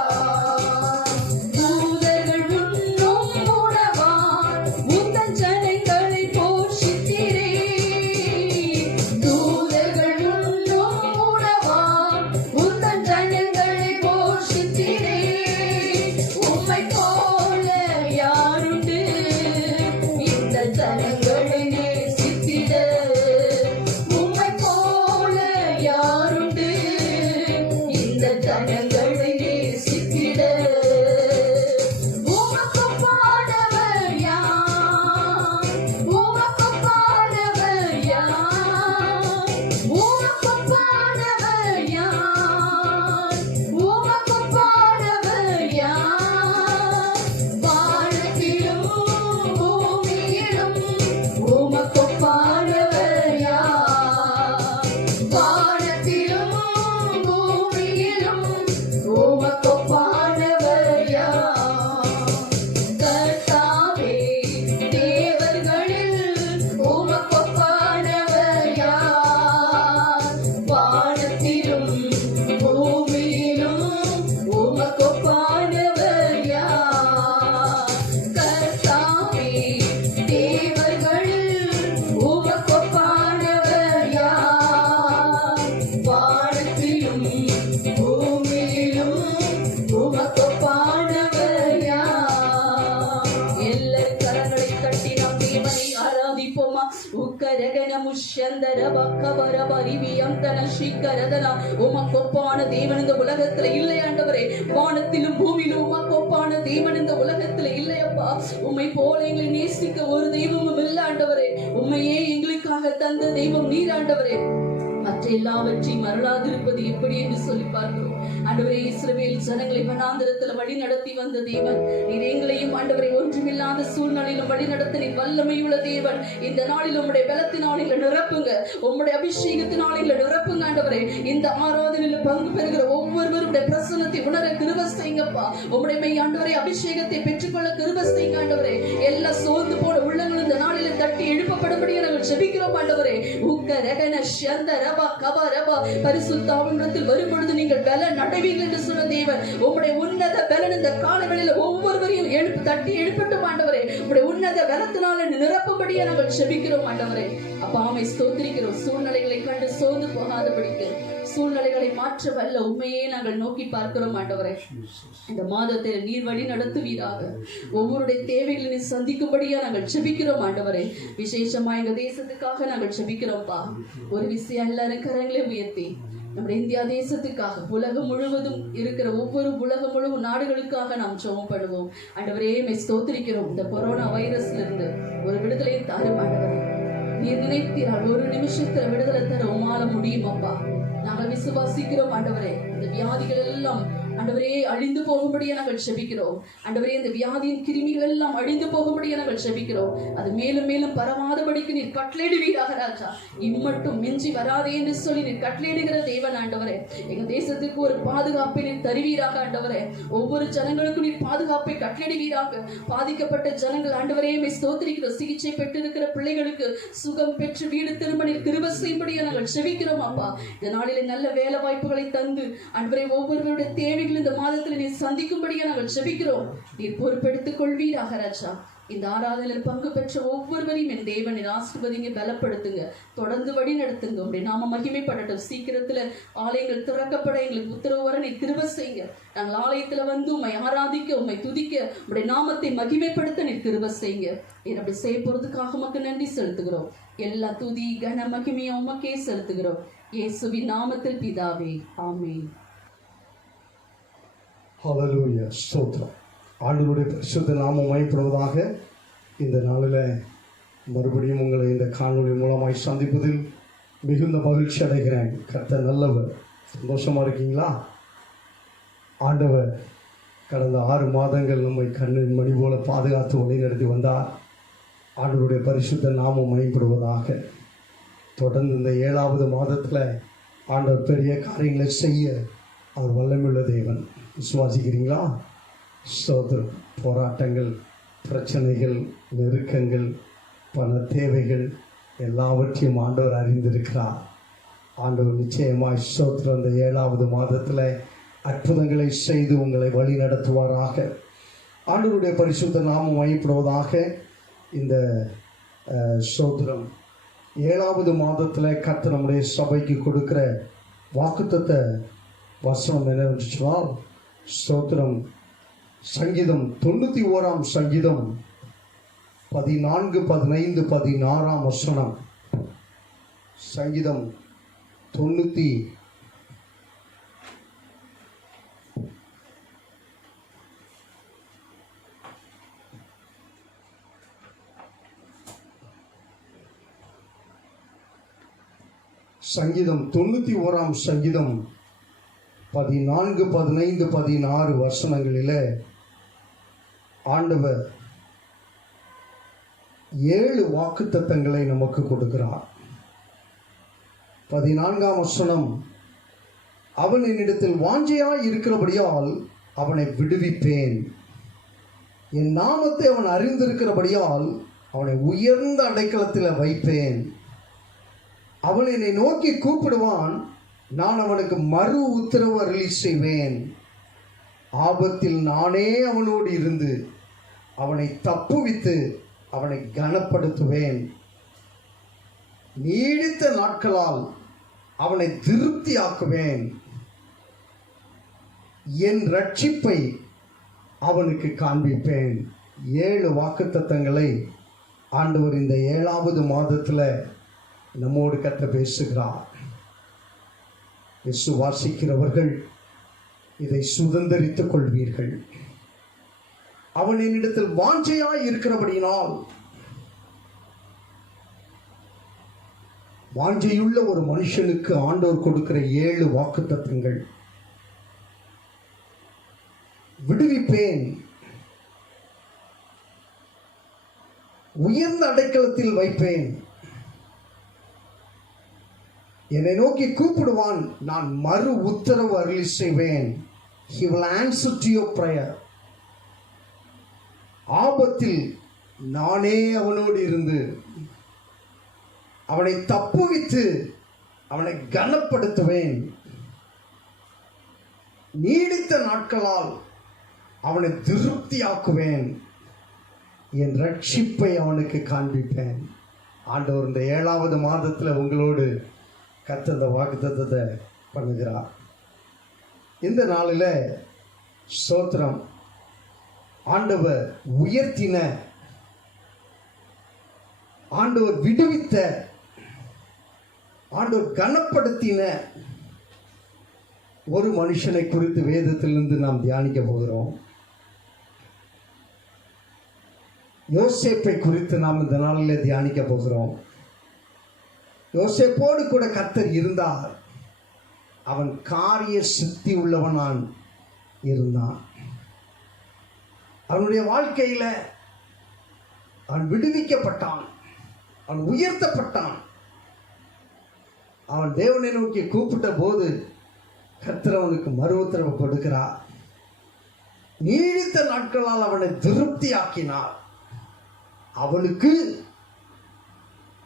உமக்கொப்பானவர் யார்? எல்லாரும் கரங்களை தட்டி நாம் தேவனை ஆராதிப்போமா? உக்கரகன முஷ்யந்தர வக்கவர பரிவியந்தன சிக்கரதன. உமக்கொப்பான தேவன் இந்த உலகத்துல இல்லை ஆண்டவரே. வானத்திலும் பூமியிலும் உமக்கொப்பான தேவன் இந்த உலகத்துல இல்லையப்பா. உம்மை போல எங்களை நேசிக்க ஒரு தெய்வமும் இல்லை ஆண்டவரே. உம்மையே எங்களுக்காக தந்த தெய்வம் நீர் ஆண்டவரே. மற்ற எல்லாவற்றையும் மறளாதிருப்பது எப்படி என்று சொல்லி பார்க்கிறோம் ஆண்டவரே. இஸ்ரவேல் ஜனங்களை வனாந்திரத்துல வழி நடத்தி வந்த தேவன் நீர். எங்களையும் ஆண்டவரை ஒன்றுமில்லாத சூழ்நிலையிலும் வழி நடத்த நீர் வல்லமையுள்ள தேவன். இந்த நாளில் உம்முடைய பலத்தினால் எங்களை நிரப்புங்க, உம்முடைய அபிஷேகத்தினால் எங்களை நிரப்புங்க ஆண்டவரே. இந்த ஆராதனையில் பங்கு பெறுகிற ஒவ்வொருவருடைய பிரசன்னத்தை உணர கிருபை செய்யுங்கப்பா. உம்முடைய மெய் ஆண்டவரே அபிஷேகத்தை பெற்றுக்கொள்ள கிருபை செய்யுங்க ஆண்டவரே. எல்லா சோர்ந்து போன உள்ளங்கள் இந்த நாளில் தட்டி எழுப்பப்படும்படி நாங்கள் ஜெபிக்கிறோம் ஆண்டவரே. உக்கரகன ஷந்தர பரிசுத்தாவினிடத்தில் வரும்பொழுது நீங்கள் பலன் அடைவீர்கள் என்று சொன்ன தேவன். உம்முடைய உன்னத பலன் இந்த காலவெளியில ஒவ்வொருவரையும் தட்டி எழுப்பட்டும் ஆண்டவரே. உம்முடைய உன்னத பலத்தினால நிரப்பும்படியே நாங்கள் செபிக்கிறோம் ஆண்டவரே. அப்பா ஆமை ஸ்தோத்திரிக்கிறோம். சூழ்நிலைகளை கண்டு சோர்ந்து போகாதபடிக்கு சூழ்நிலைகளை மாற்ற வல்ல உண்மையே நாங்கள் நோக்கி பார்க்கிறோம் ஆண்டவரே. இந்த மாதத்தை நீர் வழி நடத்துவீராக. ஒவ்வொருடைய தேவைகளை நீ சந்திக்கும்படியா நாங்கள் செபிக்கிறோம் ஆண்டவரே. விசேஷமா எங்க தேசத்துக்காக நாங்கள் செபிக்கிறோம்ப்பா. ஒரு விஷயம் எல்லாரும் கரங்களை உயர்த்தி நம்முடைய இந்தியா தேசத்துக்காக உலகம் முழுவதும் இருக்கிற ஒவ்வொரு உலகம் முழுவதும் நாடுகளுக்காக நாம் ஜெபம் பண்ணுவோம் ஆண்டவரே. ஸ்தோத்திரிக்கிறோம். இந்த கொரோனா வைரஸ்ல இருந்து ஒரு விடுதலை தாரும் ஆண்டவரே. நீர் நினைக்கிறாள் ஒரு நிமிஷத்துல விடுதலை தர உமால முடியும் அப்பா. நாங்கள் விசுவாசிக்கிறோம் ஆண்டவரே. இந்த வியாதிகள் எல்லாம் ஆண்டவரே அழிந்து போகும்படியே நாங்கள் செபிக்கிறோம் ஆண்டவரே. இந்த வியாதியின் கிருமிகள் எல்லாம் அழிந்து போகும்படியே நாங்கள் செபிக்கிறோம். அது மேலும் மேலும் பரவாதபடிக்கு நீர் கட்டளையிடுவீராக ராஜா. இம்மட்டும் மிஞ்சி வராதே என்று சொல்லி நீர் கட்டளையிடுகிற தேவன் ஆண்டவரே. எங்க தேசத்துக்கு ஒரு பாதுகாப்பை நீர் தருவீராக ஆண்டவரே. ஒவ்வொரு ஜனங்களுக்கும் நீர் பாதுகாப்பை கட்டளையிடுவீராக. பாதிக்கப்பட்ட ஜனங்கள் ஆண்டவரே ஸ்தோத்திரிக்கிறோம். சிகிச்சை பெற்றிருக்கிற பிள்ளைகளுக்கு சுகம் பெற்று வீடு திரும்ப நீர் கிருபை செய்யும்படியே நாங்கள் செபிக்கிறோம் அப்பா. இந்த நாளிலே நல்ல வேலை வாய்ப்புகளை தந்து ஆண்டவரே ஒவ்வொருவருடைய தேவைகள் இந்த மாதத்தில் நீ சந்திக்கும்படியே நாங்கள் ஜெபிக்கிறோம். நீர் பொறுப்பெடுத்துக் கொள்வீராக ராஜா. இந்த ஆராதனையில் பங்கு பெற்ற ஒவ்வொருவரையும் என் தேவனை ஆசீர்வதிங்க, பலப்படுத்துங்க, தொடர்ந்து வழி நடத்துங்க. உடைய நாம மகிமைப்படட்டும். சீக்கிரத்துல ஆலயங்கள் திறக்கப்பட எங்களுக்கு உத்தரவு வர நீ கிருபை செய்யுங்க. நாங்கள் ஆலயத்துல வந்து உம்மை ஆராதிக்க, உம்மை துதிக்க, உடைய நாமத்தை மகிமைப்படுத்த நீ கிருபை செய்யுங்க. நீர் அப்படி செய்ய போறதுக்காக உமக்கு நன்றி செலுத்துகிறோம். எல்லா துதி கன மகிமையை உமக்கே செலுத்துகிறோம். இயேசுவின் நாமத்தில் பிதாவே, ஆமென். ஹல்லேலூயா, ஸ்தோத்திரம். ஆண்டவருடைய பரிசுத்த நாமம் மகிமைப்படுவதாக. இந்த நாளில் மறுபடியும் உங்களை இந்த காணொளி மூலமாய் சந்திப்பதில் மிகுந்த மகிழ்ச்சி அடைகிறேன். கர்த்தர் நல்லவர். சந்தோஷமாக இருக்கீங்களா? ஆண்டவர் கடந்த 6 மாதங்கள் நம்மை கண்ணின் மணி போல பாதுகாத்து வழிநடத்தி வந்தார். ஆண்டவருடைய பரிசுத்த நாமம் மகிமைப்படுவதாக. தொடர்ந்து இந்த 7வது மாதத்தில் ஆண்டவர் பெரிய காரியங்களை செய்ய அவர் வல்லமையுள்ள தேவன். விசுவாசிக்கிறீங்களா? ஸ்தோத்திரம். போராட்டங்கள், பிரச்சனைகள், நெருக்கங்கள், பண தேவைகள் எல்லாவற்றையும் ஆண்டவர் அறிந்திருக்கிறார். ஆண்டவர் நிச்சயமாய் ஸ்தோத்திரம் இந்த 7வது மாதத்தில் அற்புதங்களை செய்து உங்களை வழி நடத்துவாராக. ஆண்டவருடைய பரிசுத்த நாமம் மகிமைப்படுவதாக. இந்த ஸ்தோத்திரம் 7வது மாதத்தில் கர்த்தர் நம்முடைய சபைக்கு கொடுக்கிற வாக்குத்தத்த வசனம் என்னவென்று சொன்னால், ஸ்தோத்திரம் சங்கீதம் 91ஆம் சங்கீதம் 14, 15, 16ஆம் வசனம். சங்கீதம் 90 சங்கீதம் 91ஆம் சங்கீதம் 14, 15, 16 வசனங்களில் ஆண்டவர் 7 வாக்குத்தத்தங்களை நமக்கு கொடுக்கிறார். 14ஆம் வசனம், அவன் என்னிடத்தில் வாஞ்சையாய் இருக்கிறபடியால் அவனை விடுவிப்பேன். என் நாமத்தை அவன் அறிந்திருக்கிறபடியால் அவனை உயர்ந்த அடைக்கலத்தில் வைப்பேன். அவன் என்னை நோக்கி கூப்பிடுவான், நான் அவனுக்கு மறு உத்தரவு அருளி செய்வேன். ஆபத்தில் நானே அவனோடு இருந்து அவனை தப்புவித்து அவனை கனப்படுத்துவேன். நீடித்த நாட்களால் அவனை திருப்தியாக்குவேன். என் ரட்சிப்பை அவனுக்கு காண்பிப்பேன். 7 வாக்குத்தத்தங்களை ஆண்டவர் இந்த 7வது மாதத்தில் நம்மோடு கர்த்தர் பேசுகிறார். விசுவாசிக்கிறவர்கள் இதை சுதந்தரித்துக் கொள்வீர்கள். அவன் என்னிடத்தில் வாஞ்சையாய் இருக்கிறபடியினால், வாஞ்சையுள்ள ஒரு மனுஷனுக்கு ஆண்டவர் கொடுக்கிற 7 வாக்குத்தத்தங்கள். விடுவிப்பேன், உயர்ந்த அடைக்கலத்தில் வைப்பேன், என்னை நோக்கி கூப்பிடுவான், நான் மறு உத்தரவு அருளி செய்வேன். He will answer to your prayer. ஆபத்தில் நானே அவனோடு இருந்து அவனை தப்புவித்து அவனை கனப்படுத்துவேன். நீடித்த நாட்களால் அவனை திருப்தியாக்குவேன். என் ரட்சிப்பை அவனுக்கு காண்பிப்பேன். ஆண்டவர் இந்த 7வது மாதத்தில் உங்களோடு கர்த்தர் இந்த வாக்குத்தத்தத்தை பண்ணுகிறார். இந்த நாளில் ஸ்தோத்திரம். ஆண்டவர் உயர்த்தின, ஆண்டவர் விடுவித்த, ஆண்டவர் கனப்படுத்தின ஒரு மனுஷனை குறித்து வேதத்திலிருந்து நாம் தியானிக்க போகிறோம். யோசேப்பை குறித்து நாம் இந்த நாளில் தியானிக்க போகிறோம். யோசேப்போடு கூட கர்த்தர் இருந்தார். அவன் காரிய சித்தி உள்ளவனான் இருந்தான். அவனுடைய வாழ்க்கையில் அவன் விடுவிக்கப்பட்டான், அவன் உயர்த்தப்பட்டான். அவன் தேவனை நோக்கி கூப்பிட்ட போது கர்த்தர் அவனுக்கு மறு உத்தரவு கொடுக்கிறார். நீடித்த நாட்களால் அவனை திருப்தியாக்கினார். அவனுக்கு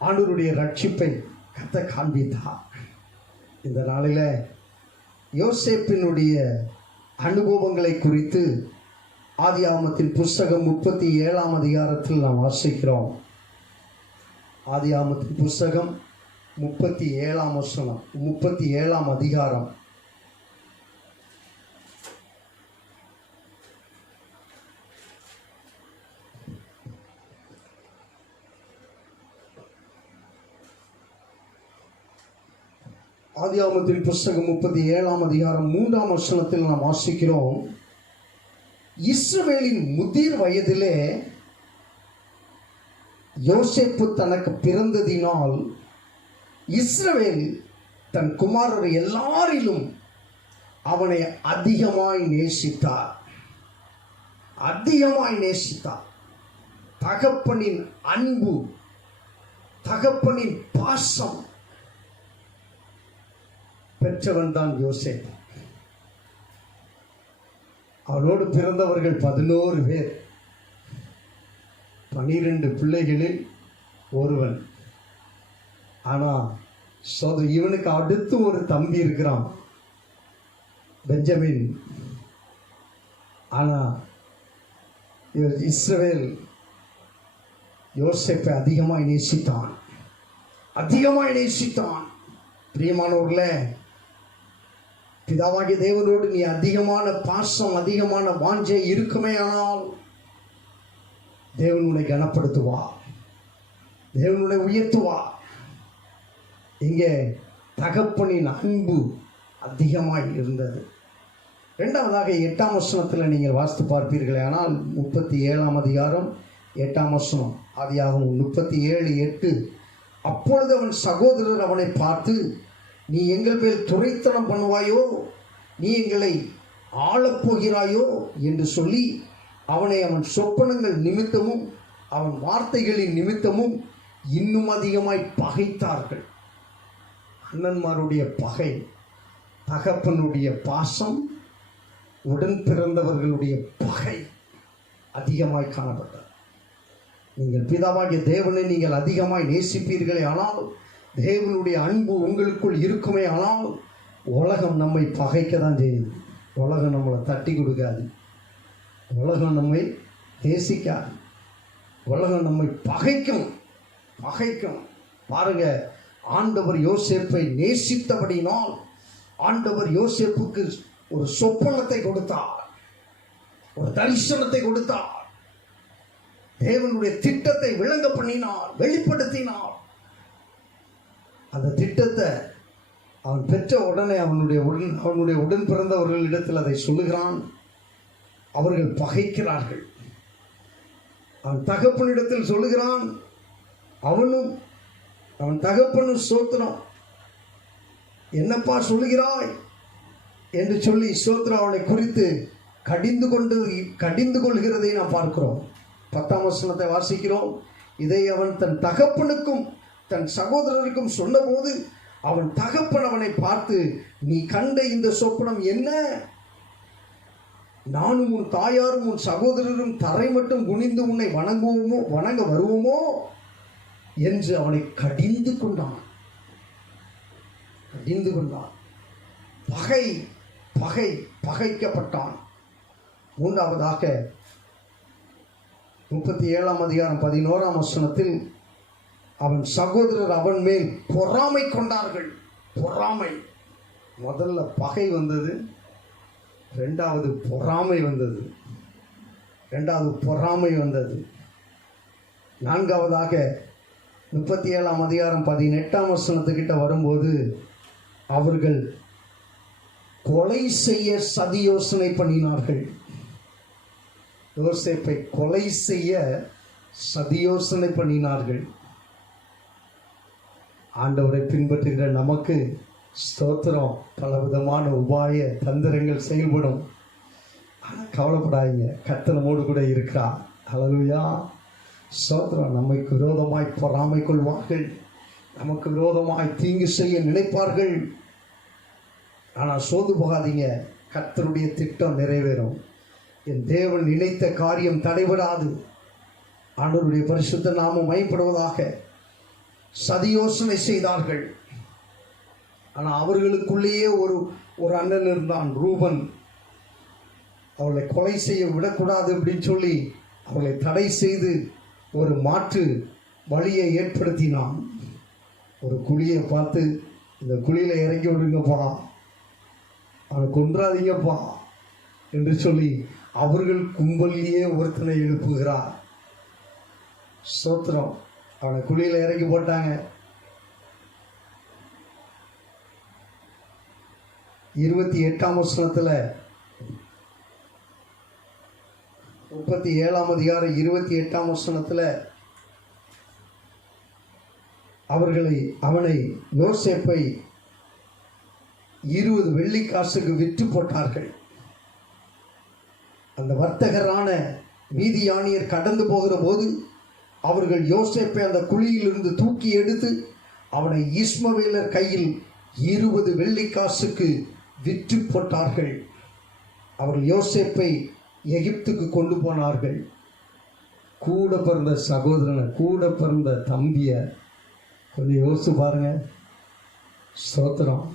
ஆண்டவருடைய ரட்சிப்பை கர்த்தர் காண்பித்தார். இந்த நாளில் யோசேப்பினுடைய அனுபவங்களை குறித்து ஆதியாகமத்தின் புஸ்தகம் 37ஆம் அதிகாரத்தில் நாம் வாசிக்கிறோம். ஆதியாகமத்தின் புஸ்தகம் 37ஆம் வசனம், 37ஆம் அதிகாரம். ஆதியாகமத்தின் புஸ்தகம் 37ஆம் அதிகாரம் 3ஆம் வசனத்தில் நாம் வாசிக்கிறோம். இஸ்ரவேலின் முதிர் வயதிலே யோசேப்பு தனக்கு பிறந்ததினால் இஸ்ரவேல் தன் குமாரர் எல்லாரிலும் அவனை அதிகமாய் நேசித்தார். அதிகமாய் நேசித்தார். தகப்பனின் அன்பு, தகப்பனின் பாசம் பெற்றவன் தான் யோசேப்பு. அவனோடு பிறந்தவர்கள் 11 பேர். 12 பிள்ளைகளில் ஒருவன். ஆனால் இவனுக்கு அடுத்து ஒரு தம்பி இருக்கிறான், பெஞ்சமின். ஆனால் இஸ்ரவேல் யோசேப்பை அதிகமாய் நேசித்தான், அதிகமாய் நேசித்தான். பிரியமானவர்களே, பிதாவாகிய தேவனோடு நீ அதிகமான பாசம், அதிகமான வாஞ்சை இருக்குமே ஆனால் தேவன் உன்னை கனப்படுத்துவா, தேவன் உன்னை உயர்த்துவா. இங்கே தகப்பனின் அன்பு அதிகமாய் இருந்தது. 2வதாக 8ஆம் வசனத்தில் நீங்கள் வாசித்து பார்ப்பீர்களே ஆனால் 37ஆம் அதிகாரம் 8ஆம் வசனம், ஆதியாகமம் 37:8. அப்பொழுது அவன் சகோதரர் அவனை பார்த்து, நீ எங்கள் மேல் துரைத்தனம் பண்ணுவாயோ, நீ எங்களை ஆளப்போகிறாயோ என்று சொல்லி அவனை அவன் சொப்பனங்கள் நிமித்தமும் அவன் வார்த்தைகளின் நிமித்தமும் இன்னும் அதிகமாய் பகைத்தார்கள். அண்ணன்மாருடைய பகை, தகப்பனுடைய பாசம், உடன் பிறந்தவர்களுடைய பகை அதிகமாய் காணப்பட்டது. நீங்கள் பிதாவாகிய தேவனை நீங்கள் அதிகமாய் நேசிப்பீர்களே ஆனால், தேவனுடைய அன்பு உங்களுக்குள் இருக்குமே ஆனால், உலகம் நம்மை பகைக்க தான் செய்யும். உலகம் நம்மளை தட்டி கொடுக்காது, உலகம் நம்மை நேசிக்காது, உலகம் நம்மை பகைக்கும். பாருங்க, ஆண்டவர் யோசேப்பை நேசித்தபடினால் ஆண்டவர் யோசேப்புக்கு ஒரு சொப்பனத்தை கொடுத்தார், ஒரு தரிசனத்தை கொடுத்தார். தேவனுடைய திட்டத்தை விளங்க பண்ணினார், வெளிப்படுத்தினார். அந்த திட்டத்தை அவன் பெற்ற உடனே அவனுடைய உடன் பிறந்தவர்களிடத்தில் அதை சொல்லுகிறான். அவர்கள் பகைக்கிறார்கள். அவன் தகப்பனிடத்தில் சொல்லுகிறான். அவன் தகப்பனும் ஸ்தோத்திரம், என்னப்பா சொல்லுகிறாய் என்று சொல்லி ஸ்தோத்திரம் அவனை குறித்து கடிந்து கொள்கிறதை நாம் பார்க்கிறோம். 10ஆம் வசனத்தை வாசிக்கிறோம். இதை அவன் தன் தகப்பனுக்கும் தன் சகோதரருக்கும் சொன்னபோது அவன் தகப்பன் அவனை பார்த்து, நீ கண்ட இந்த சொப்பனம் என்ன? நானும் உன் தாயாரும் உன் சகோதரரும் தரை மட்டும் குனிந்து உன்னை வணங்க வருவோமோ என்று அவனை கடிந்து கொண்டான். பகைக்கப்பட்டான். மூன்றாவதாக 37ஆம் அதிகாரம் 11ஆம் வசனத்தில் அவன் சகோதரர் அவன் மேல் பொறாமை கொண்டார்கள். பொறாமை. முதல்ல பகை வந்தது, ரெண்டாவது பொறாமை வந்தது. நான்காவதாக 37ஆம் அதிகாரம் 18ஆம் வசனத்துக்கிட்ட வரும்போது அவர்கள் கொலை செய்ய சதி யோசனை பண்ணினார்கள். யோசேப்பை கொலை செய்ய சதி யோசனை பண்ணினார்கள். ஆண்டவரை பின்பற்றுகிற நமக்கு ஸ்தோத்திரம், பலவிதமான உபாய தந்திரங்கள் செயல்படும். ஆனால் கவலைப்படாதீங்க, கர்த்தர் நம்மோடு கூட இருக்கிறார். ஹல்லேலூயா. ஸ்தோத்திரம். நமக்கு விரோதமாய் பொறாமை கொள்வார்கள், நமக்கு விரோதமாய் தீங்கு செய்ய நினைப்பார்கள். ஆனால் சோர்ந்து போகாதீங்க, கர்த்தருடைய திட்டம் நிறைவேறும். என் தேவன் நினைத்த காரியம் தடைபடாது. ஆண்டவருடைய பரிசுத்த நாமம் மையப்படுவதாக. சதி யோசனை செய்தார்கள். ஆனால் அவர்களுக்குள்ளேயே ஒரு அண்ணன் இருந்தான், ரூபன். அவளை கொலை செய்ய விடக்கூடாது அப்படின்னு சொல்லி அவளை தடை செய்து ஒரு மாற்று வழியை ஏற்படுத்தினான். ஒரு குழியை பார்த்து, இந்த குழியில் இறங்கி விடுங்கப்பா, அவனை கொன்றாதீங்கப்பா என்று சொல்லி அவர்கள் கும்பலிலேயே ஒருத்தனை எழுப்புகிறார். ஸ்தோத்திரம். அவனை குழியில் இறக்கி போட்டாங்க. 28ஆம் வசனத்தில் 37ஆம் அதிகாரம் 28ஆம் வசனத்தில் அவனை யோசேப்பை 20 வெள்ளிக்காசுக்கு விற்று போட்டார்கள். அந்த வர்த்தகரான மீதியானியர் கடந்து போகிற போது அவர்கள் யோசேப்பை அந்த குழியிலிருந்து தூக்கி எடுத்து அவனை இஸ்மவேலர் கையில் 20 வெள்ளிக்காசுக்கு விற்று போட்டார்கள். அவர்கள் யோசேப்பை எகிப்துக்கு கொண்டு போனார்கள். கூட பிறந்த சகோதரனை, கூட பிறந்த தம்பியை கொஞ்சம் யோசிச்சு பாருங்க. ஸ்தோத்திரம்.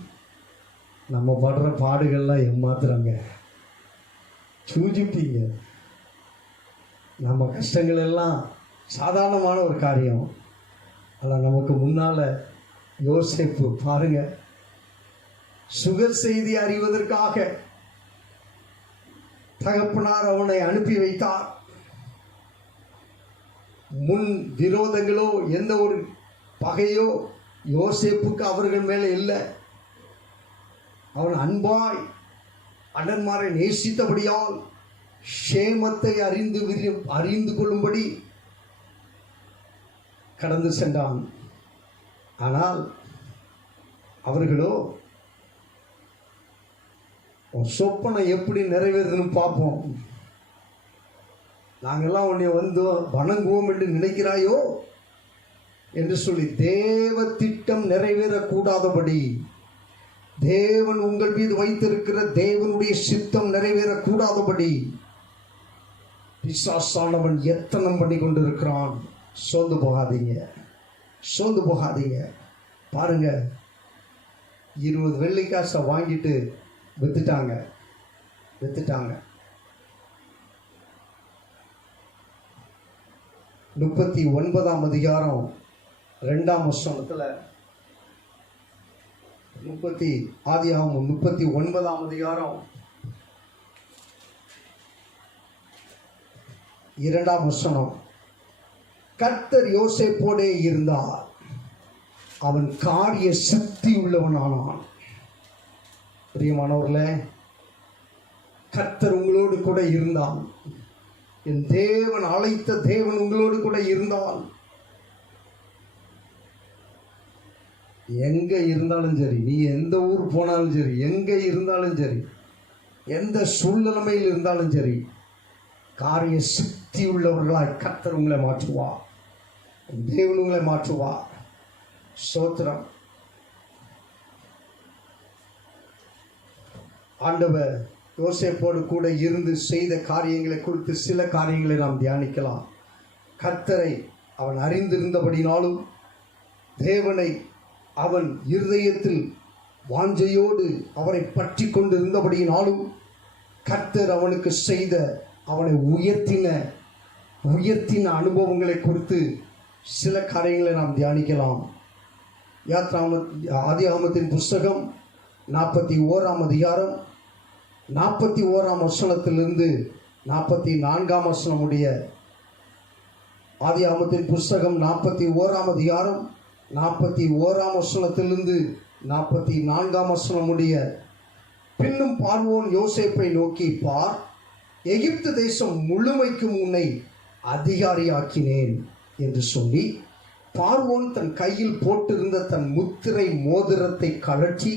நம்ம படுற பாடுகள்லாம் ஏமாத்துறாங்க. சூழ்ச்சிட்டீங்க. நம்ம கஷ்டங்கள் எல்லாம் சாதாரணமான ஒரு காரியம். ஆனால் நமக்கு முன்னால் யோசேப்பு பாருங்க, சுக செய்தி அறிவதற்காக தகப்பனார் அவனை அனுப்பி வைத்தார். முன் விரோதங்களோ எந்த ஒரு பகையோ யோசேப்புக்கு அவர்கள் மேலே இல்லை. அவன் அன்பாய் அண்ணன்மாரை நேசித்தபடியால் ஷேமத்தை அறிந்து கொள்ளும்படி கடந்து சென்றான். ஆனால் அவர்களோ சொப்பனை எப்படி நிறைவேறுதுன்னு பார்ப்போம், நாங்கள்லாம் உன்னை வந்து வணங்குவோம் என்று நினைக்கிறாயோ என்று சொல்லி தேவ திட்டம் நிறைவேறக்கூடாதபடி, தேவன் உங்கள் மீது வைத்திருக்கிற தேவனுடைய சித்தம் நிறைவேறக்கூடாதபடி பிசாசானவன் எத்தனம் பண்ணி கொண்டிருக்கிறான். சோர்ந்து போகாதீங்க. பாருங்க, 20 வெள்ளிக்காசை வாங்கிட்டு வித்துட்டாங்க. 39ஆம் அதிகாரம் 2ஆம் வசனத்தில் ஆதியாகமம் 39ஆம் அதிகாரம் 2ஆம் வசனம், கர்த்தர் யோசேப்போடே இருந்தார், அவன் காரிய சக்தி உள்ளவனானான். பிரியமானவர்களே, கர்த்தர் உங்களோடு கூட இருந்தால், என் தேவன் அழைத்த தேவன் உங்களோடு கூட இருந்தால், எங்க இருந்தாலும் சரி, நீ எந்த ஊர் போனாலும் சரி, எங்க இருந்தாலும் சரி, எந்த சூழ்நிலைமையில் இருந்தாலும் சரி, காரிய சக்தி உள்ளவர்களாய் கர்த்தர் உங்களை மாற்றுவார். தேவன் உங்களை மாற்றுவார். ஸ்தோத்திரம். ஆண்டவர் யோசேப்போடு கூட இருந்து செய்த காரியங்களை குறித்து சில காரியங்களை நாம் தியானிக்கலாம். கர்த்தரை அவன் அறிந்திருந்தபடினாலும், தேவனை அவன் இருதயத்தில் வாஞ்சையோடு அவரை பற்றி கொண்டிருந்தபடியினாலும், கர்த்தர் அவனுக்கு செய்த, அவனை உயர்த்தின அனுபவங்களை குறித்து சில காரியங்களை நாம் தியானிக்கலாம். ஆதியாகமத்தின் புஸ்தகம் 41ஆம் அதிகாரம் 41ஆம் வசனத்திலிருந்து 44ஆம் வசனம் உடைய, ஆதியாகமத்தின் புஸ்தகம் 41ஆம் அதிகாரம் 41ஆம் வசனத்திலிருந்து 44ஆம் வசனம் உடைய, பின்னும் பார்வோன் யோசேப்பை நோக்கி, பார், எகிப்து தேசம் முழுமைக்கும் உன்னை அதிகாரியாக்கினேன் என்று சொல்லி, பார்வோன் தன் கையில் போட்டிருந்த தன் முத்திரை மோதிரத்தை கழற்றி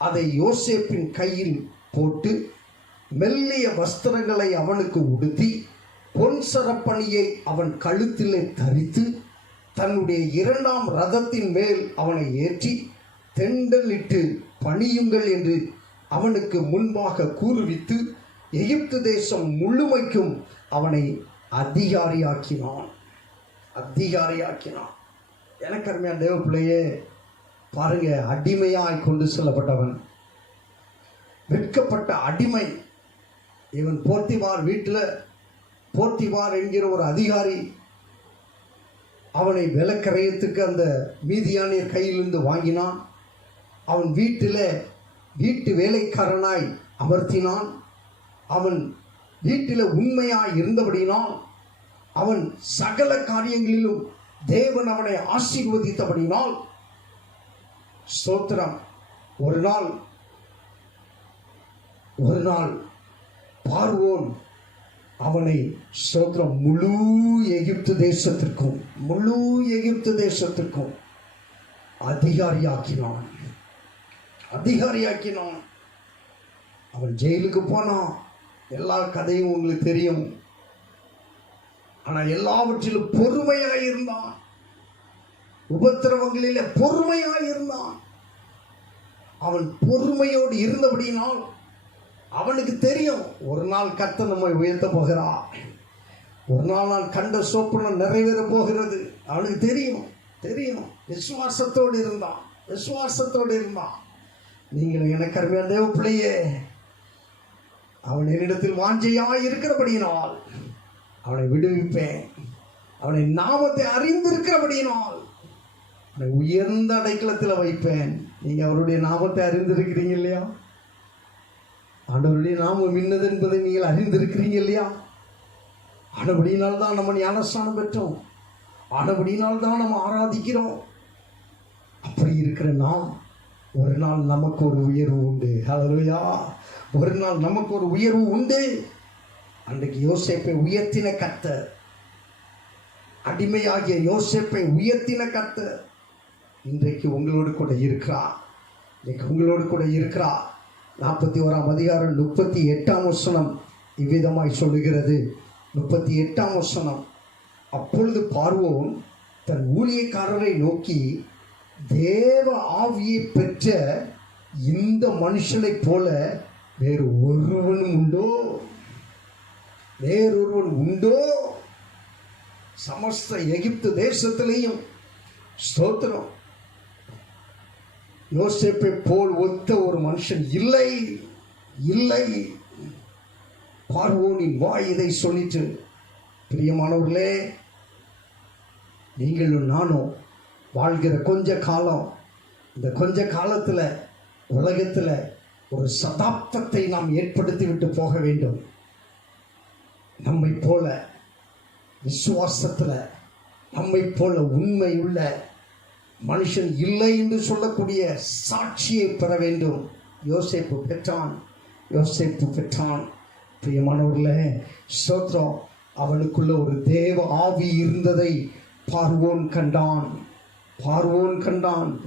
அதை யோசேப்பின் கையில் போட்டு, மெல்லிய வஸ்திரங்களை அவனுக்கு உடுத்தி, பொன் சரப்பணியை அவன் கழுத்திலே தரித்து, தன்னுடைய 2ஆம் ரதத்தின் மேல் அவனை ஏற்றி, தெண்டலிட்டு பணியுங்கள் என்று அவனுக்கு முன்பாக கூறுவித்து, எகிப்து தேசம் முழுமைக்கும் அவனை அதிகாரியாக்கினான். எனக்கு அருமையான தேவ பிள்ளையே, பாருங்க, அடிமையாய் கொண்டு செல்லப்பட்டவன், விற்கப்பட்ட அடிமை இவன். போர்த்திபார் வீட்டில் போர்த்திபார் என்கிற ஒரு அதிகாரி அவனை விலக்கரையத்துக்கு அந்த மீதியானியர் கையிலிருந்து வாங்கினான். அவன் வீட்டு வேலைக்காரனாய் அமர்த்தினான். அவன் வீட்டில் உண்மையாய் இருந்தபடினால், அவன் சகல காரியங்களிலும் தேவன் அவனை ஆசீர்வதித்தபடினால், ஸ்தோத்திரம், ஒரு நாள் பார்வோன் அவனை, ஸ்தோத்திரம், முழு எகிப்து தேசத்திற்கும் அதிகாரியாக்கினான். அவன் ஜெயிலுக்கு போனான். எல்லா கதையும் உங்களுக்கு தெரியும். ஆனால் எல்லாவற்றிலும் பொறுமையாக இருந்தான். உபத்திரவங்களிலே பொறுமையாக இருந்தான். அவன் பொறுமையோடு இருந்தபடியினால் அவனுக்கு தெரியும், ஒரு நாள் கர்த்தர் நம்மை உயர்த்த போகிறார், ஒரு நாள் நான் கண்ட சொப்பனம் நிறைவேற போகிறது. அவனுக்கு தெரியும். விசுவாசத்தோடு இருந்தான். நீங்கள் எனக்கு அருமையான தேவ பிள்ளையே, அவன் என்னிடத்தில் வாஞ்சையாய் இருக்கிறபடியினால் அவனை விடுவிப்பேன். அவனை நாமத்தை அறிந்திருக்கிறபடியினால் அவனை உயர்ந்த அடைக்கலத்தில் வைப்பேன். நீங்கள் அவருடைய நாமத்தை அறிந்திருக்கிறீங்க இல்லையா? ஆண்டவருடைய நாமம் இன்னது என்பதை நீங்கள் அறிந்திருக்கிறீங்க இல்லையா? ஆனபடியினால் தான் நம்ம ஞானஸ்நானம் பெற்றோம். ஆனபடியினால் தான் நம்ம ஆராதிக்கிறோம். அப்படி இருக்கிற நாம், ஒரு நாள் நமக்கு ஒரு உயர்வு உண்டு. ஹல்லேலூயா! ஒரு நாள் நமக்கு ஒரு உயர்வு உண்டு. அன்றைக்கு யோசேப்பை உயர்த்தின கர்த்தர், அடிமையாகிய யோசேப்பை உயர்த்தின கர்த்தர் இன்றைக்கு உங்களோடு கூட இருக்கிறார். 41ஆம் அதிகாரம் 38ஆம் வசனம் இவ்விதமாய் சொல்லுகிறது. 38ஆம் வசனம், அப்பொழுது பார்வோன் தன் ஊழியக்காரரை நோக்கி, தேவ ஆவியை பெற்ற இந்த மனுஷனைப் போல வேறொருவன் உண்டோ? சமஸ்த எகிப்து தேசத்திலேயும், ஸ்தோத்திரம், யோசேப்பை போல் ஒத்த ஒரு மனுஷன் இல்லை. பார்வோனின் வாய் இதை சொல்லிட்டு, பிரியமானவர்களே, நீங்களும் நானும் வாழ்கிற கொஞ்ச காலம், இந்த கொஞ்ச காலத்தில் உலகத்தில் ஒரு சதாப்தத்தை நாம் ஏற்படுத்தி விட்டு போக வேண்டும். நம்மை போல விசுவாசத்தில் நம்மை போல உண்மையுள்ள மனுஷன் இல்லை என்று சொல்லக்கூடிய சாட்சியை பெற வேண்டும். யோசேப்பு பெற்றான். பிரியமானவர்களே, ஸ்தோத்திரம். அவனுக்குள்ள ஒரு தேவ ஆவி இருந்ததை பார்வோன் கண்டான்.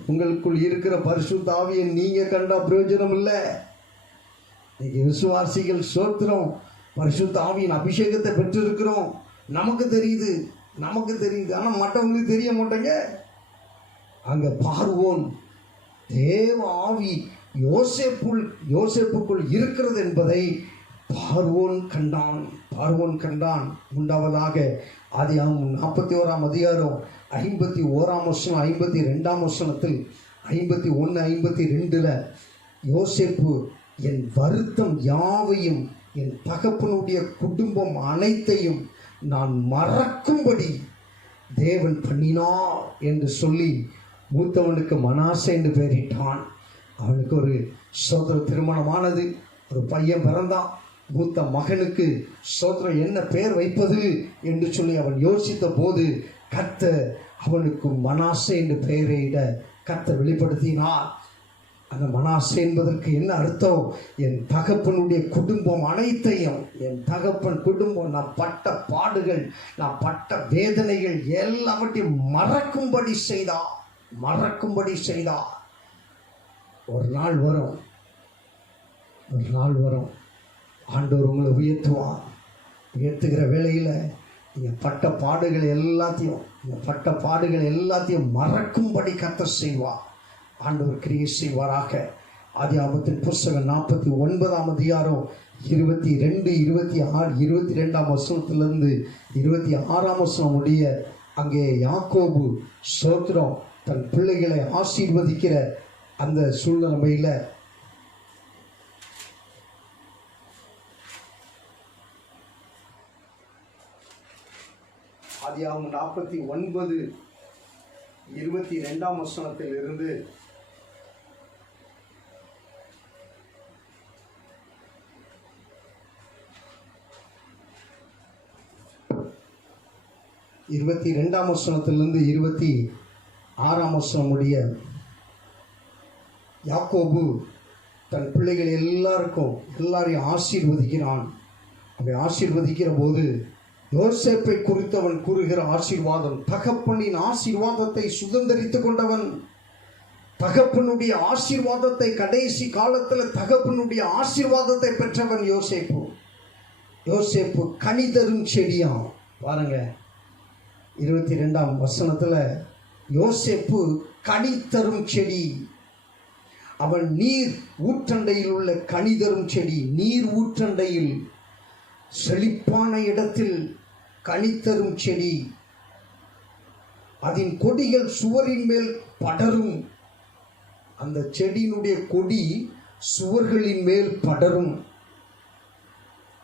உங்களுக்குள் இருக்கிற பரிசுத்த ஆவியை நீங்க கண்டா பிரயோஜனம் இல்லை. நீங்க விசுவாசிகள் ஸ்தோத்திரம், பரிசுத்த ஆவியின் அபிஷேகத்தை பெற்றிருக்கிறோம். நமக்கு தெரியுது, ஆனால் மற்றவங்களுக்கு தெரிய மாட்டேங்க. அங்க பார்வோன் தேவ ஆவி யோசேப்புக்குள் இருக்கிறது என்பதை பார்வோன் கண்டான். மூன்றாவதாக ஆதியாகமம் 41 அதிகாரம் 51 வசனம் 52 வசனத்தில் 51 52 யோசேப்பு என் வருத்தம் யாவையும் என் தகப்பனுடைய குடும்பம் அனைத்தையும் நான் மறக்கும்படி தேவன் பண்ணினார் என்று சொல்லி மூத்தவனுக்கு மனாசே என்று பெயரிட்டான். அவனுக்கு ஒரு சோதர திருமணமானது, ஒரு பையன் பிறந்தான். மூத்த மகனுக்கு சோதரம் என்ன பெயர் வைப்பது என்று சொல்லி அவன் யோசித்த போது கர்த்தர் அவனுக்கு மனாசே என்று பெயரிட கர்த்தர் வெளிப்படுத்தினார். அந்த மனாசே என்பதற்கு என்ன அர்த்தம்? என் தகப்பனுடைய குடும்பம் அனைத்தையும், என் தகப்பன் குடும்பம், நான் பட்ட பாடுகள், நான் பட்ட வேதனைகள் எல்லாவற்றையும் மறக்கும்படி செய்தார். ஒரு நாள் வரும் ஆண்டவர் உங்களை உயர்த்துகிற வேளையில் நீங்கள் பட்ட பாடுகள் எல்லாத்தையும் மறக்கும்படி கர்த்தர் செய்வார். ஆண்டவர் கிரியை செய்வாராக. ஆதியாகமத்தின் புஸ்தகம் 49 அதிகாரம் 22, 26, 22 வசனத்திலிருந்து 26 வசனம் முடிய அங்கே யாக்கோபு ஸ்தோத்திரம் தன் பிள்ளைகளை ஆசீர்வதிக்கிற அந்த சூழ்நிலையில் ஆதியாகமம் 49 22 வசனத்தில் இருந்து 22 வசனத்திலிருந்து 26 வசனம் முடிய யாக்கோபு தன் பிள்ளைகள் எல்லாரையும் ஆசீர்வதிக்கிறான். அப்படி ஆசீர்வதிக்கிற போது யோசேப்பை குறித்தவன் கூறுகிற ஆசீர்வாதம், தகப்பனின் ஆசீர்வாதத்தை சுதந்தரித்துக் கொண்டவன், தகப்பனுடைய ஆசீர்வாதத்தை கடைசி காலத்தில் தகப்பனுடைய ஆசீர்வாதத்தை பெற்றவன் யோசேப்பு கனி தரும் செடியாம். பாருங்க 22 வசனத்தில் யோசேப்பு கனி தரும் செடி. அவன் நீர் ஊற்றண்டையில் உள்ள கனி தரும் செடி. நீர் ஊற்றண்டையில் செழிப்பான இடத்தில் கனி தரும் செடி. அதன் கொடிகள் சுவரின் மேல் படரும். அந்த செடியினுடைய கொடி சுவர்களின் மேல் படரும்.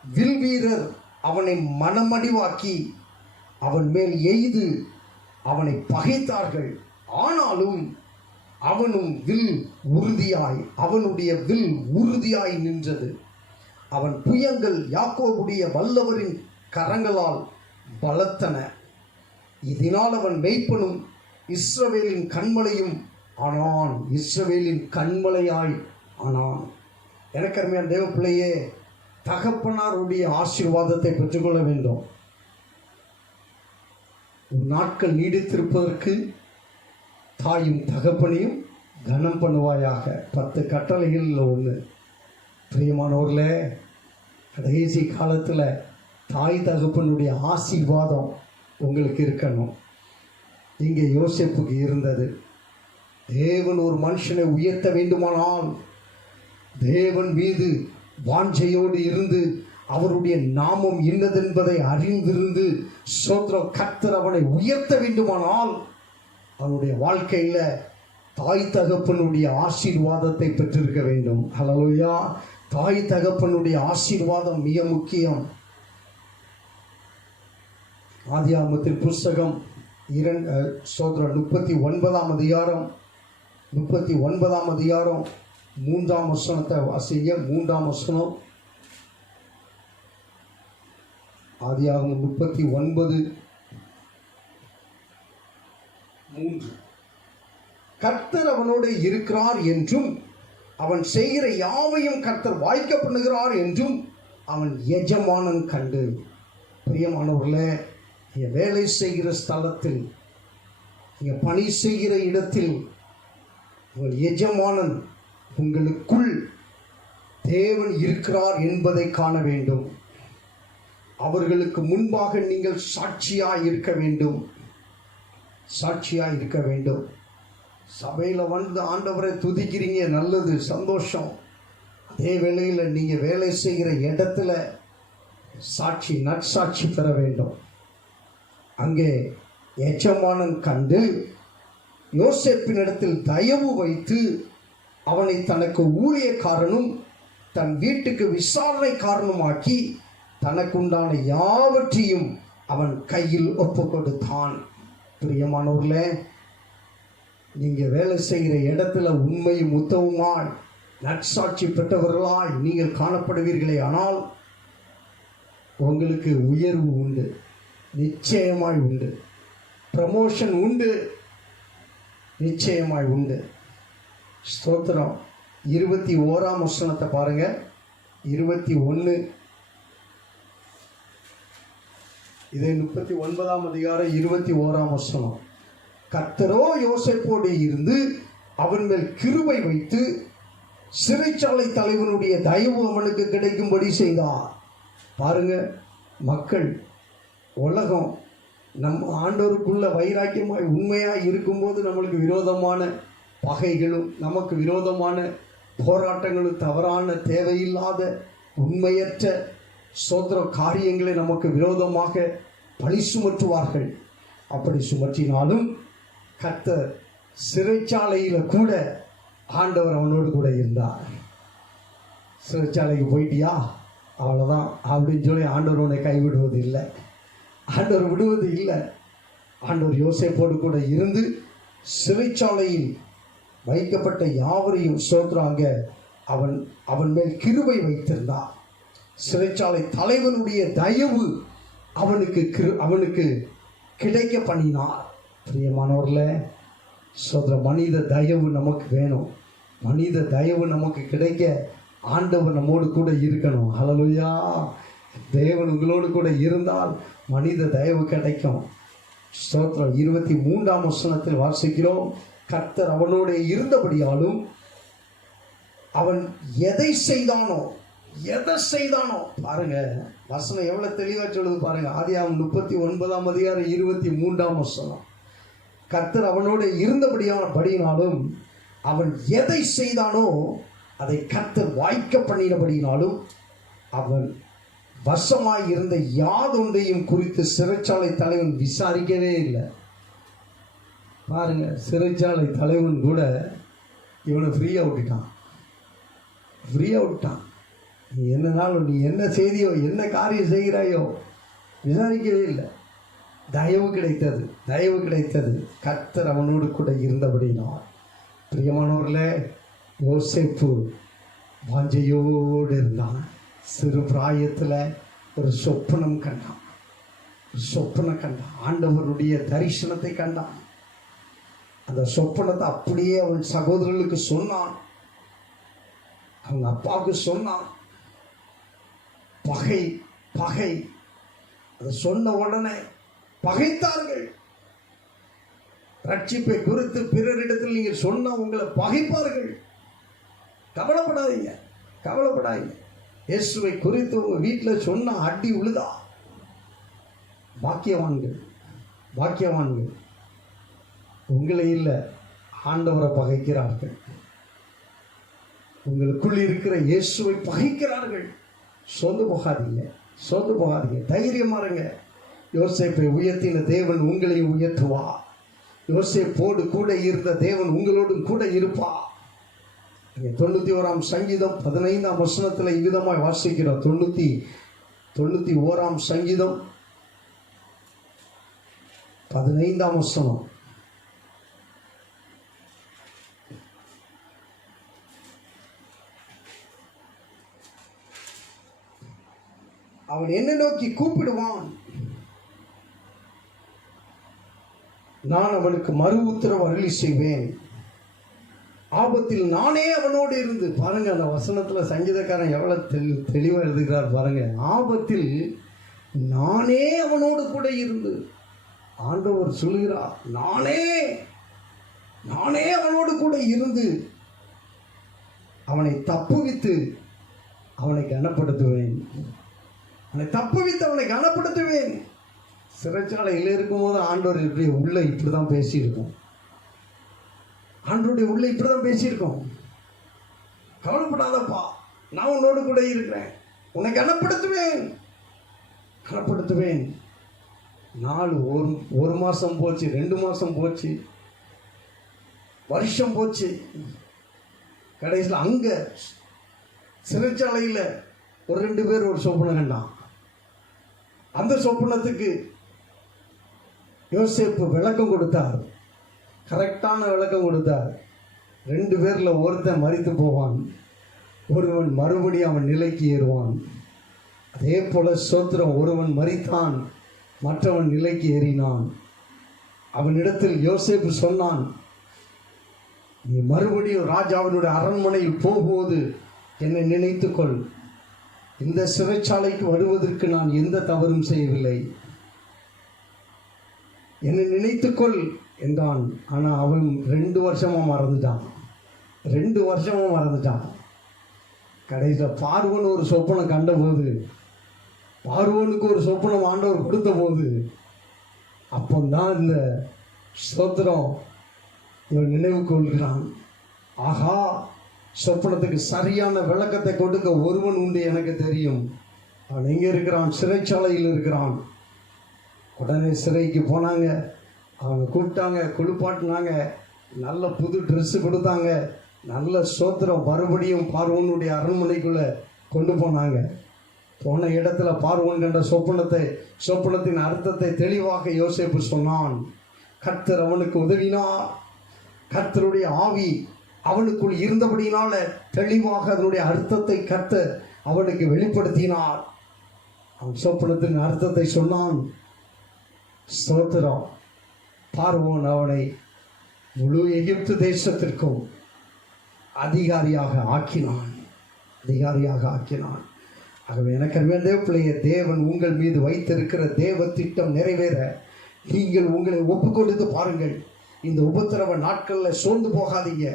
வில்வீரர் அவனை மனமடிவாக்கி அவன் மேல் எய்து அவனை பகைத்தார்கள். ஆனாலும் அவனுடைய வில் உறுதியாய் நின்றது. அவன் புயங்கள் யாக்கோபுடைய வல்லவரின் கரங்களால் பலத்தன. இதனால் அவன் மெய்ப்பனும் இஸ்ரவேலின் கண்மலையும் ஆனான். இஸ்ரவேலின் கண்மலையாய் ஆனான். எனக்கு அருமையான தேவ பிள்ளையே, தகப்பனாருடைய ஆசீர்வாதத்தை பெற்றுக்கொள்ள வேண்டும். நாட்கள் நீடித்திருப்பதற்கு தாயும் தகப்பனையும் கனம் பண்ணுவாயாக. 10 கட்டளைகளில் ஒன்று. பிரியமானவர்களே, கடைசி காலத்தில் தாய் தகப்பனுடைய ஆசீர்வாதம் உங்களுக்கு இருக்கணும். இங்கே யோசேப்புக்கு இருந்தது. தேவன் ஒரு மனுஷனை உயர்த்த வேண்டுமானால் தேவன் மீது வாஞ்சையோடு இருந்து அவருடைய நாமம் என்னதென்பதை அறிந்திருந்து கர்த்தர் அவனை உயர்த்த வேண்டுமானால் அவனுடைய வாழ்க்கையில் தாய் தகப்பனுடைய ஆசீர்வாதத்தை பெற்றிருக்க வேண்டும். ஹல்லேலூயா. தாய் தகப்பனுடைய ஆசீர்வாதம் மிக முக்கியம். ஆதியாகமத்தின் புஸ்தகம் 39 அதிகாரம் 3 வசனத்தை வாசிங்க. 3 வசனம். ஆதியாகமம் 39:3. கர்த்தர் அவனோடு இருக்கிறார் என்றும் அவன் செய்கிற யாவையும் கர்த்தர் வாய்க்க பண்ணுகிறார் என்றும் அவன் எஜமானன் கண்டு. பிரியமானவர்களே, நீங்கள் வேலை செய்கிற ஸ்தலத்தில், நீங்கள் பணி செய்கிற இடத்தில் உங்கள் எஜமானன் உங்களுக்குள் தேவன் இருக்கிறார் என்பதை காண வேண்டும். அவர்களுக்கு முன்பாக நீங்கள் சாட்சியாய் இருக்க வேண்டும். சாட்சியாய் இருக்க வேண்டும். சபையில் வந்து ஆண்டவரை துதிக்கிறீங்க, நல்லது, சந்தோஷம். அதே வேளையில் நீங்கள் வேலை செய்கிற இடத்துல சாட்சி, நற்சாட்சி பெற வேண்டும். அங்கே எஜமானன் கண்டு யோசேப்பினிடத்தில் தயவு வைத்து அவனை தனக்கு ஊழியக்காரனும் தன் வீட்டுக்கு விசாரணைக்காரனுமாக்கி தனக்குண்டான யாவற்றையும் அவன் கையில் ஒப்பு கொடுத்தான். பிரியமானவர்களே, நீங்கள் வேலை செய்கிற இடத்துல உண்மையும் உத்தமமாய் நற்சாட்சி பெற்றவர்களாய் நீங்கள் காணப்படுவீர்களே, ஆனால் உங்களுக்கு உயர்வு உண்டு, நிச்சயமாய் உண்டு. ப்ரமோஷன் உண்டு, நிச்சயமாய் உண்டு. ஸ்தோத்திரம். 21ஆம் வசனத்தை பாருங்க. 21, இதே 39ஆம் அதிகாரம் 21ஆம் வசனம். கர்த்தரோ யோசேப்போடு இருந்து அவன் மேல் கிருபை வைத்து சிறைச்சாலை தலைவனுடைய தயவு அவனுக்கு கிடைக்கும்படி செய்தார். பாருங்க, மக்கள், உலகம் நம் ஆண்டவருக்குள்ள வைராக்கியமாய் உண்மையாய் இருக்கும்போது நம்மளுக்கு விரோதமான பகைகளும் நமக்கு விரோதமான போராட்டங்களும் தவறான தேவையில்லாத உண்மையற்ற சோதர காரியங்களை நமக்கு விரோதமாக பழி சுமற்றுவார்கள். அப்படி சுமற்றினாலும் கர்த்தர் சிறைச்சாலையில் கூட ஆண்டவர் அவனோடு கூட இருந்தார். சிறைச்சாலைக்கு போயிட்டியா, அவ்வளோதான் அப்படின்னு சொல்லி ஆண்டவர் உன்னை கைவிடுவது இல்லை. ஆண்டவர் விடுவது இல்லை. ஆண்டவர் யோசேப்போடு கூட இருந்து சிறைச்சாலையில் வைக்கப்பட்ட யாவரையும் சோத்ராங்க அவன் மேல் கிருபை வைத்திருந்தார். சிறைச்சாலை தலைவனுடைய தயவு அவனுக்கு கிடைக்க பண்ணினார். பிரியமானவர்களே, சோதர, மனித தயவு நமக்கு வேணும். மனித தயவு நமக்கு கிடைக்க ஆண்டவர் நம்மோடு கூட இருக்கணும். ஹல்லேலூயா. தேவன் உங்களோடு கூட இருந்தால் மனித தயவு கிடைக்கும். ஸ்தோத்திரம். 23ஆம் வசனத்தில் வாசிக்கிறோம், கர்த்தர் அவனோடு இருந்தபடியாலும் அவன் எதை செய்தானோ பாருங்க, வசனம் எவ்வளவு தெளிவா சொல்லுது பாருங்க. ஆதியாகமம் 39ஆம் அதிகாரம் 23ஆம் வசனம். கர்த்தர் அவனோடு இருந்தபடியாலும் அவன் எதை செய்தானோ அதை கர்த்தர் வாய்க்க பண்ணினபடினாலும் அவன் வசமாய் இருந்த யாதொன்றையும் குறித்து சிறைச்சாலை தலைவன் விசாரிக்கவே இல்லை. பாருங்க, சிறைச்சாலை தலைவன் கூட இவனை ஃப்ரீயாக விட்டுட்டான். நீ என்னனாலும், நீ என்ன செய்தியோ, என்ன காரியம் செய்கிறாயோ விசாரிக்கவே இல்லை. தயவு கிடைத்தது. கர்த்தர் அவனோடு கூட இருந்தபடினார். பிரியமானவர்களே, யோசேப்பு வாஞ்சையோடு இருந்தான். சிறு பிராயத்தில் ஒரு சொப்பனம் கண்டான். ஆண்டவருடைய தரிசனத்தை கண்டான். அந்த சொப்பனத்தை அப்படியே அவன் சகோதரர்களுக்கு சொன்னான், அவங்க அப்பாவுக்கு சொன்னான். பகை அதை சொன்ன உடனே பகைத்தார்கள். ரட்சிப்பை குறித்து பிறரிடத்தில் நீங்கள் சொன்ன உங்களை பகைப்பார்கள். கவலைப்படாதீங்க. இயேசுவை குறித்து உங்க வீட்டில் சொன்ன அடி உழுதா. பாக்கியவான்கள் உங்களை இல்லை, ஆண்டவரை பகைக்கிறார்கள். உங்களுக்குள் இருக்கிற இயேசுவை பகைக்கிறார்கள். சோர்ந்து போகாதீங்க. தைரியமா இருங்க. யோசேப்பை உயர்த்தின தேவன் உங்களையும் உயர்த்துவா. யோசேப்போடு கூட இருந்த தேவன் உங்களோடும் கூட இருப்பா. 91ஆம் சங்கீதம் 15ஆம் வசனத்தில் இவ்விதமாய் வாசிக்கிறோம். 91ஆம் சங்கீதம் 15ஆம் வசனம். அவன் என்னை நோக்கி கூப்பிடுவான், நான் அவனுக்கு மறு உத்தரவு அருளி செய்வேன். ஆபத்தில் நானே அவனோடு இருந்து. பாருங்க, அந்த வசனத்துல சங்கீதக்காரன் எவ்வளவு தெளிவா எழுதுகிறார் பாருங்க. ஆபத்தில் நானே அவனோடு கூட இருந்து. ஆண்டவர் சொல்கிறார், நானே அவனோடு கூட இருந்து அவனை தப்புவித்து அவனை கனப்படுத்துவேன். அவனை கனப்படுத்துவேன். சிறைச்சாலையில் இருக்கும்போது ஆண்டவர் இப்படிதான் பேசியிருக்கோம். ஆண்டவருடைய உள்ள இப்படிதான் பேசியிருக்கோம். கவலைப்படாதப்பா, நான் உன்னோடு கூட இருக்கிறேன், உன்னை கனப்படுத்துவேன். நாள் ஒரு மாதம் போச்சு, 2 மாதம் போச்சு, வருஷம் போச்சு. கடைசியில் அங்கே சிறைச்சாலையில் ஒரு 2 பேர் ஒரு சொப்பனம் கண்டான். அந்த சொப்பனத்துக்கு யோசேப்பு விளக்கம் கொடுத்தார், கரெக்டான விளக்கம் கொடுத்தார். 2 பேரில் ஒருத்தன் மரித்து போவான், ஒருவன் மறுபடியும் அவன் நிலைக்கு ஏறுவான். அதே போல சோத்திரம், ஒருவன் மரித்தான், மற்றவன் நிலைக்கு ஏறினான். அவனிடத்தில் யோசேப்பு சொன்னான், நீ மறுபடியும் ராஜாவினுடைய அரண்மனையில் போகும்போது என்னை நினைத்துக்கொள். இந்த சிறைச்சாலைக்கு வருவதற்கு நான் எந்த தவறும் செய்யவில்லை, என்னை நினைத்துக்கொள் என்றான். ஆனால் அவன் 2 வருஷமாக மறந்துட்டான். கடைசியில் பார்வோன் ஒரு சொப்பனம் கண்டபோது, பார்வோனுக்கு ஒரு சொப்பனம் ஆண்டவர் கொடுத்த போது, அப்போதான் இந்த ஸ்தோத்திரம் இவன் நினைவு கொள்கிறான். ஆஹா, சொப்பனத்துக்கு சரியான விளக்கத்தை கொடுக்க ஒருவன் உண்டு, எனக்கு தெரியும். அவன் எங்கே இருக்கிறான்? சிறைச்சாலையில் இருக்கிறான். உடனே சிறைக்கு போனாங்க, அவங்க கூப்பிட்டாங்க, குளிப்பாட்டினாங்க, நல்ல புது ட்ரெஸ்ஸு கொடுத்தாங்க, நல்ல சோத்திரம் மறுபடியும் பார்வோனுடைய அரண்மனைக்குள்ளே கொண்டு போனாங்க. போன இடத்துல பார்வோன் கண்ட சொப்பனத்தின் அர்த்தத்தை தெளிவாக யோசேப்பு சொன்னான். கர்த்தர் அவனுக்கு உதவினார். கர்த்தருடைய ஆவி அவனுக்குள் இருந்தபடினால தெளிவாக அதனுடைய அர்த்தத்தை கர்த்தர் அவனுக்கு வெளிப்படுத்தினார். அவன் சொப்பனத்தின் அர்த்தத்தை சொன்னான். ஸ்தோத்திரம். பார்வோன் அவனை முழு எகிப்து தேசத்திற்கும் அதிகாரியாக ஆக்கினான். ஆகவே எனக்கு தேவ பிள்ளைய, தேவன் உங்கள் மீது வைத்திருக்கிற தேவ திட்டம் நிறைவேற நீங்கள் உங்களை ஒப்பு கொடுத்து பாருங்கள். இந்த உபத்திரவ நாட்களில் சோர்ந்து போகாதீங்க,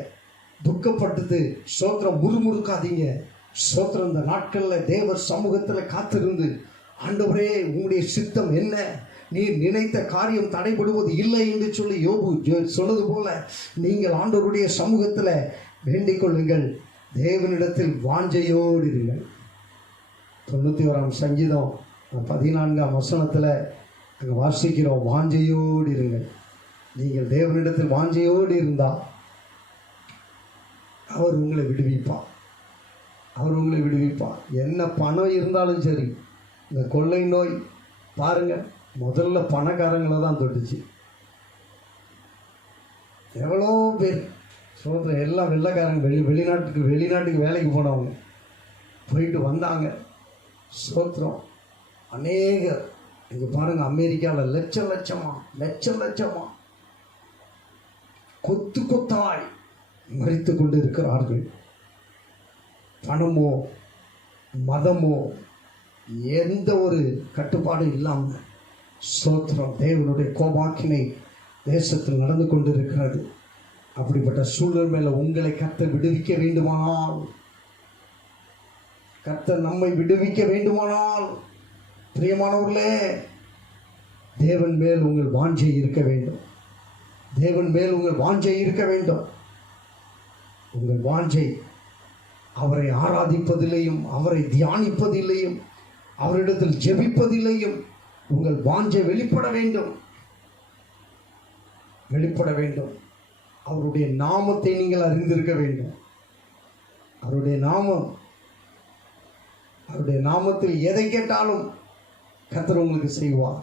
துக்கப்பட்டது சோத்திரம் முறுமுறுக்காதீங்க. சோத்திரம் இந்த நாட்களில் தேவ சமூகத்தில் காத்திருந்து, ஆண்டவரே உங்களுடைய சித்தம் என்ன, நீர் நினைத்த காரியம் தடைபடுவது இல்லை என்று சொல்லி யோபு சொன்னது போல நீங்கள் ஆண்டவருடைய சமூகத்தில் வேண்டிக் கொள்ளுங்கள். தேவனிடத்தில் வாஞ்சையோடு இருங்கள். 91ஆம் சங்கீதம் 14ஆம் வசனத்தில் அங்கே வாசிக்கிறோம், வாஞ்சையோடு இருங்கள். நீங்கள் தேவனிடத்தில் வாஞ்சையோடு இருந்தால் அவர் உங்களை விடுவிப்பார். என்ன பணம் இருந்தாலும் சரி. இந்த கொள்ளை நோய் பாருங்கள், முதல்ல பணக்காரங்களை தான் தொட்டுச்சு. எவ்வளோ பேர் சொல்கிறேன், எல்லாம் வெள்ளைக்காரங்க, வெளிநாட்டுக்கு வேலைக்கு போனவங்க போயிட்டு வந்தாங்க. சோத்திரம் அநேகர் இங்கே பாருங்கள், அமெரிக்காவில் லட்சமா கொத்தாய் மரித்து கொண்டு இருக்கிறார்கள். பணமோ மதமோ எந்த ஒரு கட்டுப்பாடும் இல்லாமல் சோத்திரம் தேவனுடைய கோபாக்கினை தேசத்தில் நடந்து கொண்டு இருக்கிறது. அப்படிப்பட்ட சூழல் மேலே உங்களை கர்த்தர் விடுவிக்க வேண்டுமானால், கர்த்தர் நம்மை விடுவிக்க வேண்டுமானால், பிரியமானவர்களே, தேவன் மேல் உங்கள் வாஞ்சை இருக்க வேண்டும். உங்கள் வாஞ்சை அவரை ஆராதிப்பதிலேயும், அவரை தியானிப்பதிலேயும், அவரிடத்தில் ஜெபிப்பதிலேயும் உங்கள் வாஞ்சை வெளிப்பட வேண்டும். அவருடைய நாமத்தை நீங்கள் அறிந்திருக்க வேண்டும். அவருடைய நாமத்தில் எதை கேட்டாலும் கர்த்தர் உங்களுக்கு செய்வார்.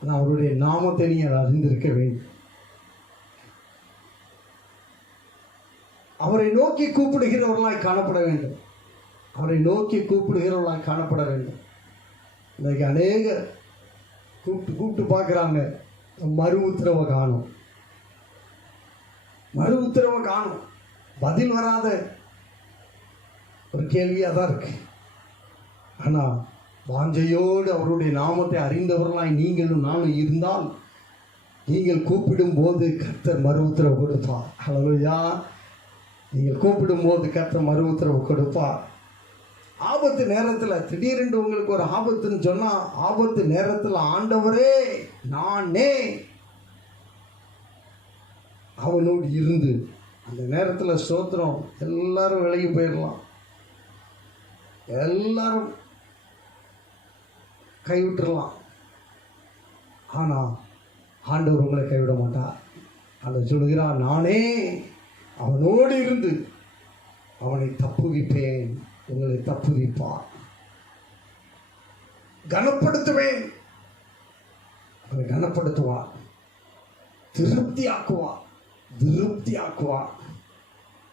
ஆனால் அவருடைய நாமத்தை நீங்கள் அறிந்திருக்க வேண்டும். அவரை நோக்கி கூப்பிடுகிறவர்களாய் காணப்பட வேண்டும். இன்னைக்கு அநேக கூப்பிட்டு பார்க்குறாங்க, மறு உத்தரவை காணும், மறு உத்தரவை காணும். பதில் வராத ஒரு கேள்வியாக தான் இருக்கு. ஆனால் வாஞ்சையோடு அவருடைய நாமத்தை அறிந்தவர்களாய் நீங்களும் நானும் இருந்தால், நீங்கள் கூப்பிடும் போது கர்த்தர் மறு உத்தரவு கொடுப்பார். ஹல்லேலூயா. நீங்கள் கூப்பிடும் போது கர்த்தர் மறு உத்தரவு கொடுப்பார். ஆபத்து நேரத்தில் திடீரென்று உங்களுக்கு ஒரு ஆபத்துன்னு சொன்னால், ஆபத்து நேரத்தில் ஆண்டவரே நானே அவனோடு இருந்து அந்த நேரத்தில் ஸ்தோத்திரம், எல்லாரும் விலகி போயிடலாம், எல்லாரும் கைவிட்டுடலாம். ஆனால் ஆண்டவர் உங்களை கைவிட மாட்டார். ஆண்டவர் சொல்கிறார், நானே அவனோடு இருந்து அவனை தப்புவிப்பேன், உங்களை தப்புவிப்பார், கனப்படுத்துவேன், அவனை கனப்படுத்துவார், திருப்தியாக்குவார், திருப்தியாக்குவார்,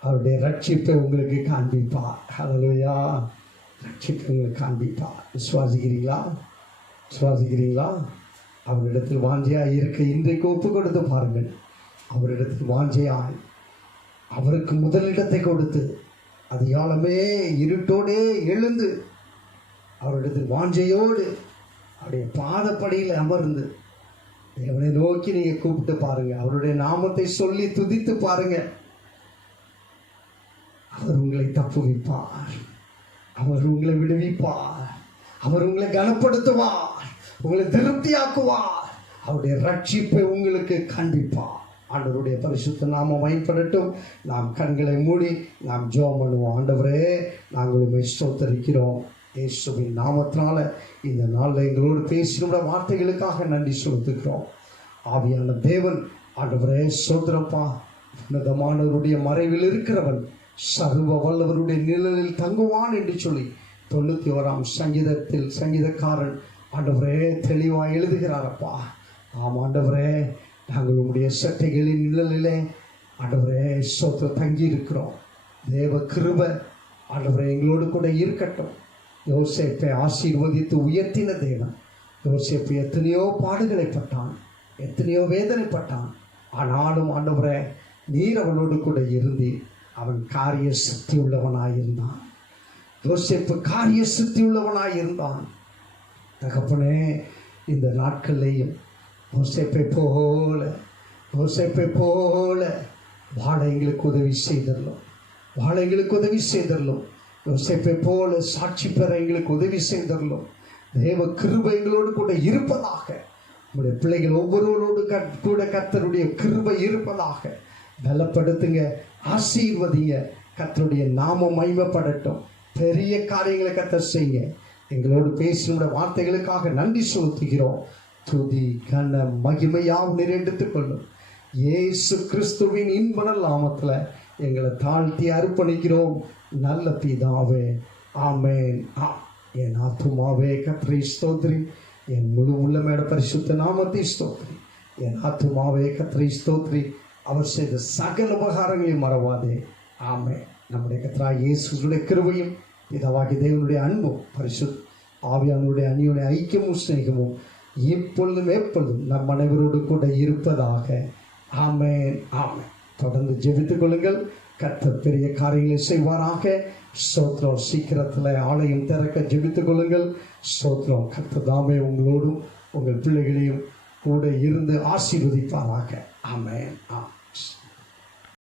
அவருடைய ரட்சிப்பை உங்களுக்கு காண்பிப்பார். ஹல்லேலூயா. ரட்சிப்பை உங்களுக்கு காண்பிப்பார். விசுவாசிக்கிறீங்களா? விசுவாசிக்கிறீங்களா? அவரிடத்தில் வாஞ்சையாய் இருக்க இன்றைக்கு ஒப்பு கொடுத்து பாருங்கள். அவரிடத்தில் வாஞ்சையாய் அவருக்கு முதலிடத்தை கொடுத்து அதிகாலமே இருட்டோடே எழுந்து அவரிடத்தில் வாஞ்சையோடு அவருடைய பாதப்படியில் அமர்ந்து தேவனை நோக்கி நீங்கள் கூப்பிட்டு பாருங்க. அவருடைய நாமத்தை சொல்லி துதித்து பாருங்க. அவர் உங்களை தப்புவிப்பார், அவர் உங்களை விடுவிப்பார், அவர் உங்களை கனப்படுத்துவார், உங்களை திருப்தியாக்குவார், அவருடைய ரட்சிப்பை உங்களுக்கு காண்பிப்பார். ஆண்டவருடைய பரிசுத்த நாமம் மகிமைப்படட்டும். நாம் கண்களை மூடி நாம் ஜெபம் பண்ணுவோம். ஆண்டவரே, நாங்கள் உம்மை ஸ்தோத்திரிக்கிறோம். இயேசுவின் நாமத்தினால இந்த நாளில் எங்களோடு பேசின வார்த்தைகளுக்காக நன்றி செலுத்துகிறோம். ஆவியான தேவன், ஆண்டவரே ஸ்தோத்திரப்பா, உன்னதமானவருடைய மறைவில் இருக்கிறவன் சர்வ வல்லவருடைய நிழலில் தங்குவான் என்று சொல்லி 91ஆம் சங்கீதத்தில் சங்கீதக்காரன் ஆண்டவரே தெளிவாக எழுதுகிறாரப்பா. ஆம் ஆண்டவரே, நாங்கள் உங்களுடைய சட்டைகளின் நிழலிலே ஆண்டவரே ஸ்தோத்திரம் தங்கி இருக்கிறோம். தேவ கிருபை ஆண்டவரே எங்களோடு கூட இருக்கட்டும். யோசேப்பை ஆசீர்வதித்து உயர்த்தின தேவன். யோசேப்பு எத்தனையோ பாடுகளை பட்டான், எத்தனையோ வேதனைப்பட்டான். ஆனாலும் ஆண்டவரே நீர் அவனோடு கூட இருந்து அவன் காரிய சக்தி உள்ளவனாயிருந்தான். யோசேப்பு காரிய சக்தி உள்ளவனாயிருந்தான். தகப்பனே, இந்த நாட்கள்லேயும் யோசேப்பை போல வாழ எங்களுக்கு உதவி செய்தரலும், வாழ எங்களுக்கு உதவி செய்தரலும். யோசேப்பை போல சாட்சி பெற எங்களுக்கு உதவி செய்தரலும். தேவ கிருபை எங்களோடு கூட இருப்பதாக. உங்களுடைய பிள்ளைகள் ஒவ்வொருவரோடு கூட கர்த்தருடைய கிருபை இருப்பதாக. பலப்படுத்துங்க, ஆசீர்வதிங்க. கர்த்தருடைய நாமம் மகிமைப்படட்டும். பெரிய காரியங்களை கர்த்தர் செய்யுங்க. எங்களோடு பேசின வார்த்தைகளுக்காக நன்றி செலுத்துகிறோம். துதி கன மகிமையாவும் நிறைவேற்றிக் கொள்ளும். இயேசு கிறிஸ்துவின் இன்ப நாமத்தில் எங்களை தாழ்த்தி அர்ப்பணிக்கிறோம். நல்ல பிதாவே, ஆமென். என் ஆத்துமாவே கர்த்தரை ஸ்தோத்திரி, என் முழு உள்ளமேட பரிசுத்த நாமத்தை ஸ்தோத்திரி. என் ஆத்துமாவே கர்த்தரை ஸ்தோத்திரி, அவர் செய்த சகல உபகாரங்களையும் மறவாதே. ஆமென். நம்முடைய கர்த்தராகிய இயேசுவுடைய கிருபையும் பிதாவாகிய தேவனுடைய அன்பும் பரிசுத்த ஆவியானவருடைய அந்யோன்ய ஐக்கியமும் சிநேகமும் இப்பொழுதும் எப்பொழுதும் நம் அனைவரோடு கூட இருப்பதாக. ஆமென், ஆமென். தொடர்ந்து ஜெபித்துக் கொள்ளுங்கள். கர்த்தர் பெரிய காரியங்களை செய்வாராக. ஸ்தோத்திரம். சீக்கிரத்தில் ஆலயம் திறக்க ஜெபித்துக் கொள்ளுங்கள். ஸ்தோத்திரம். கர்த்தர் தாமே உங்களோடும் உங்கள் பிள்ளைகளையும் கூட இருந்து ஆசீர்வதிப்பாராக. ஆமென்.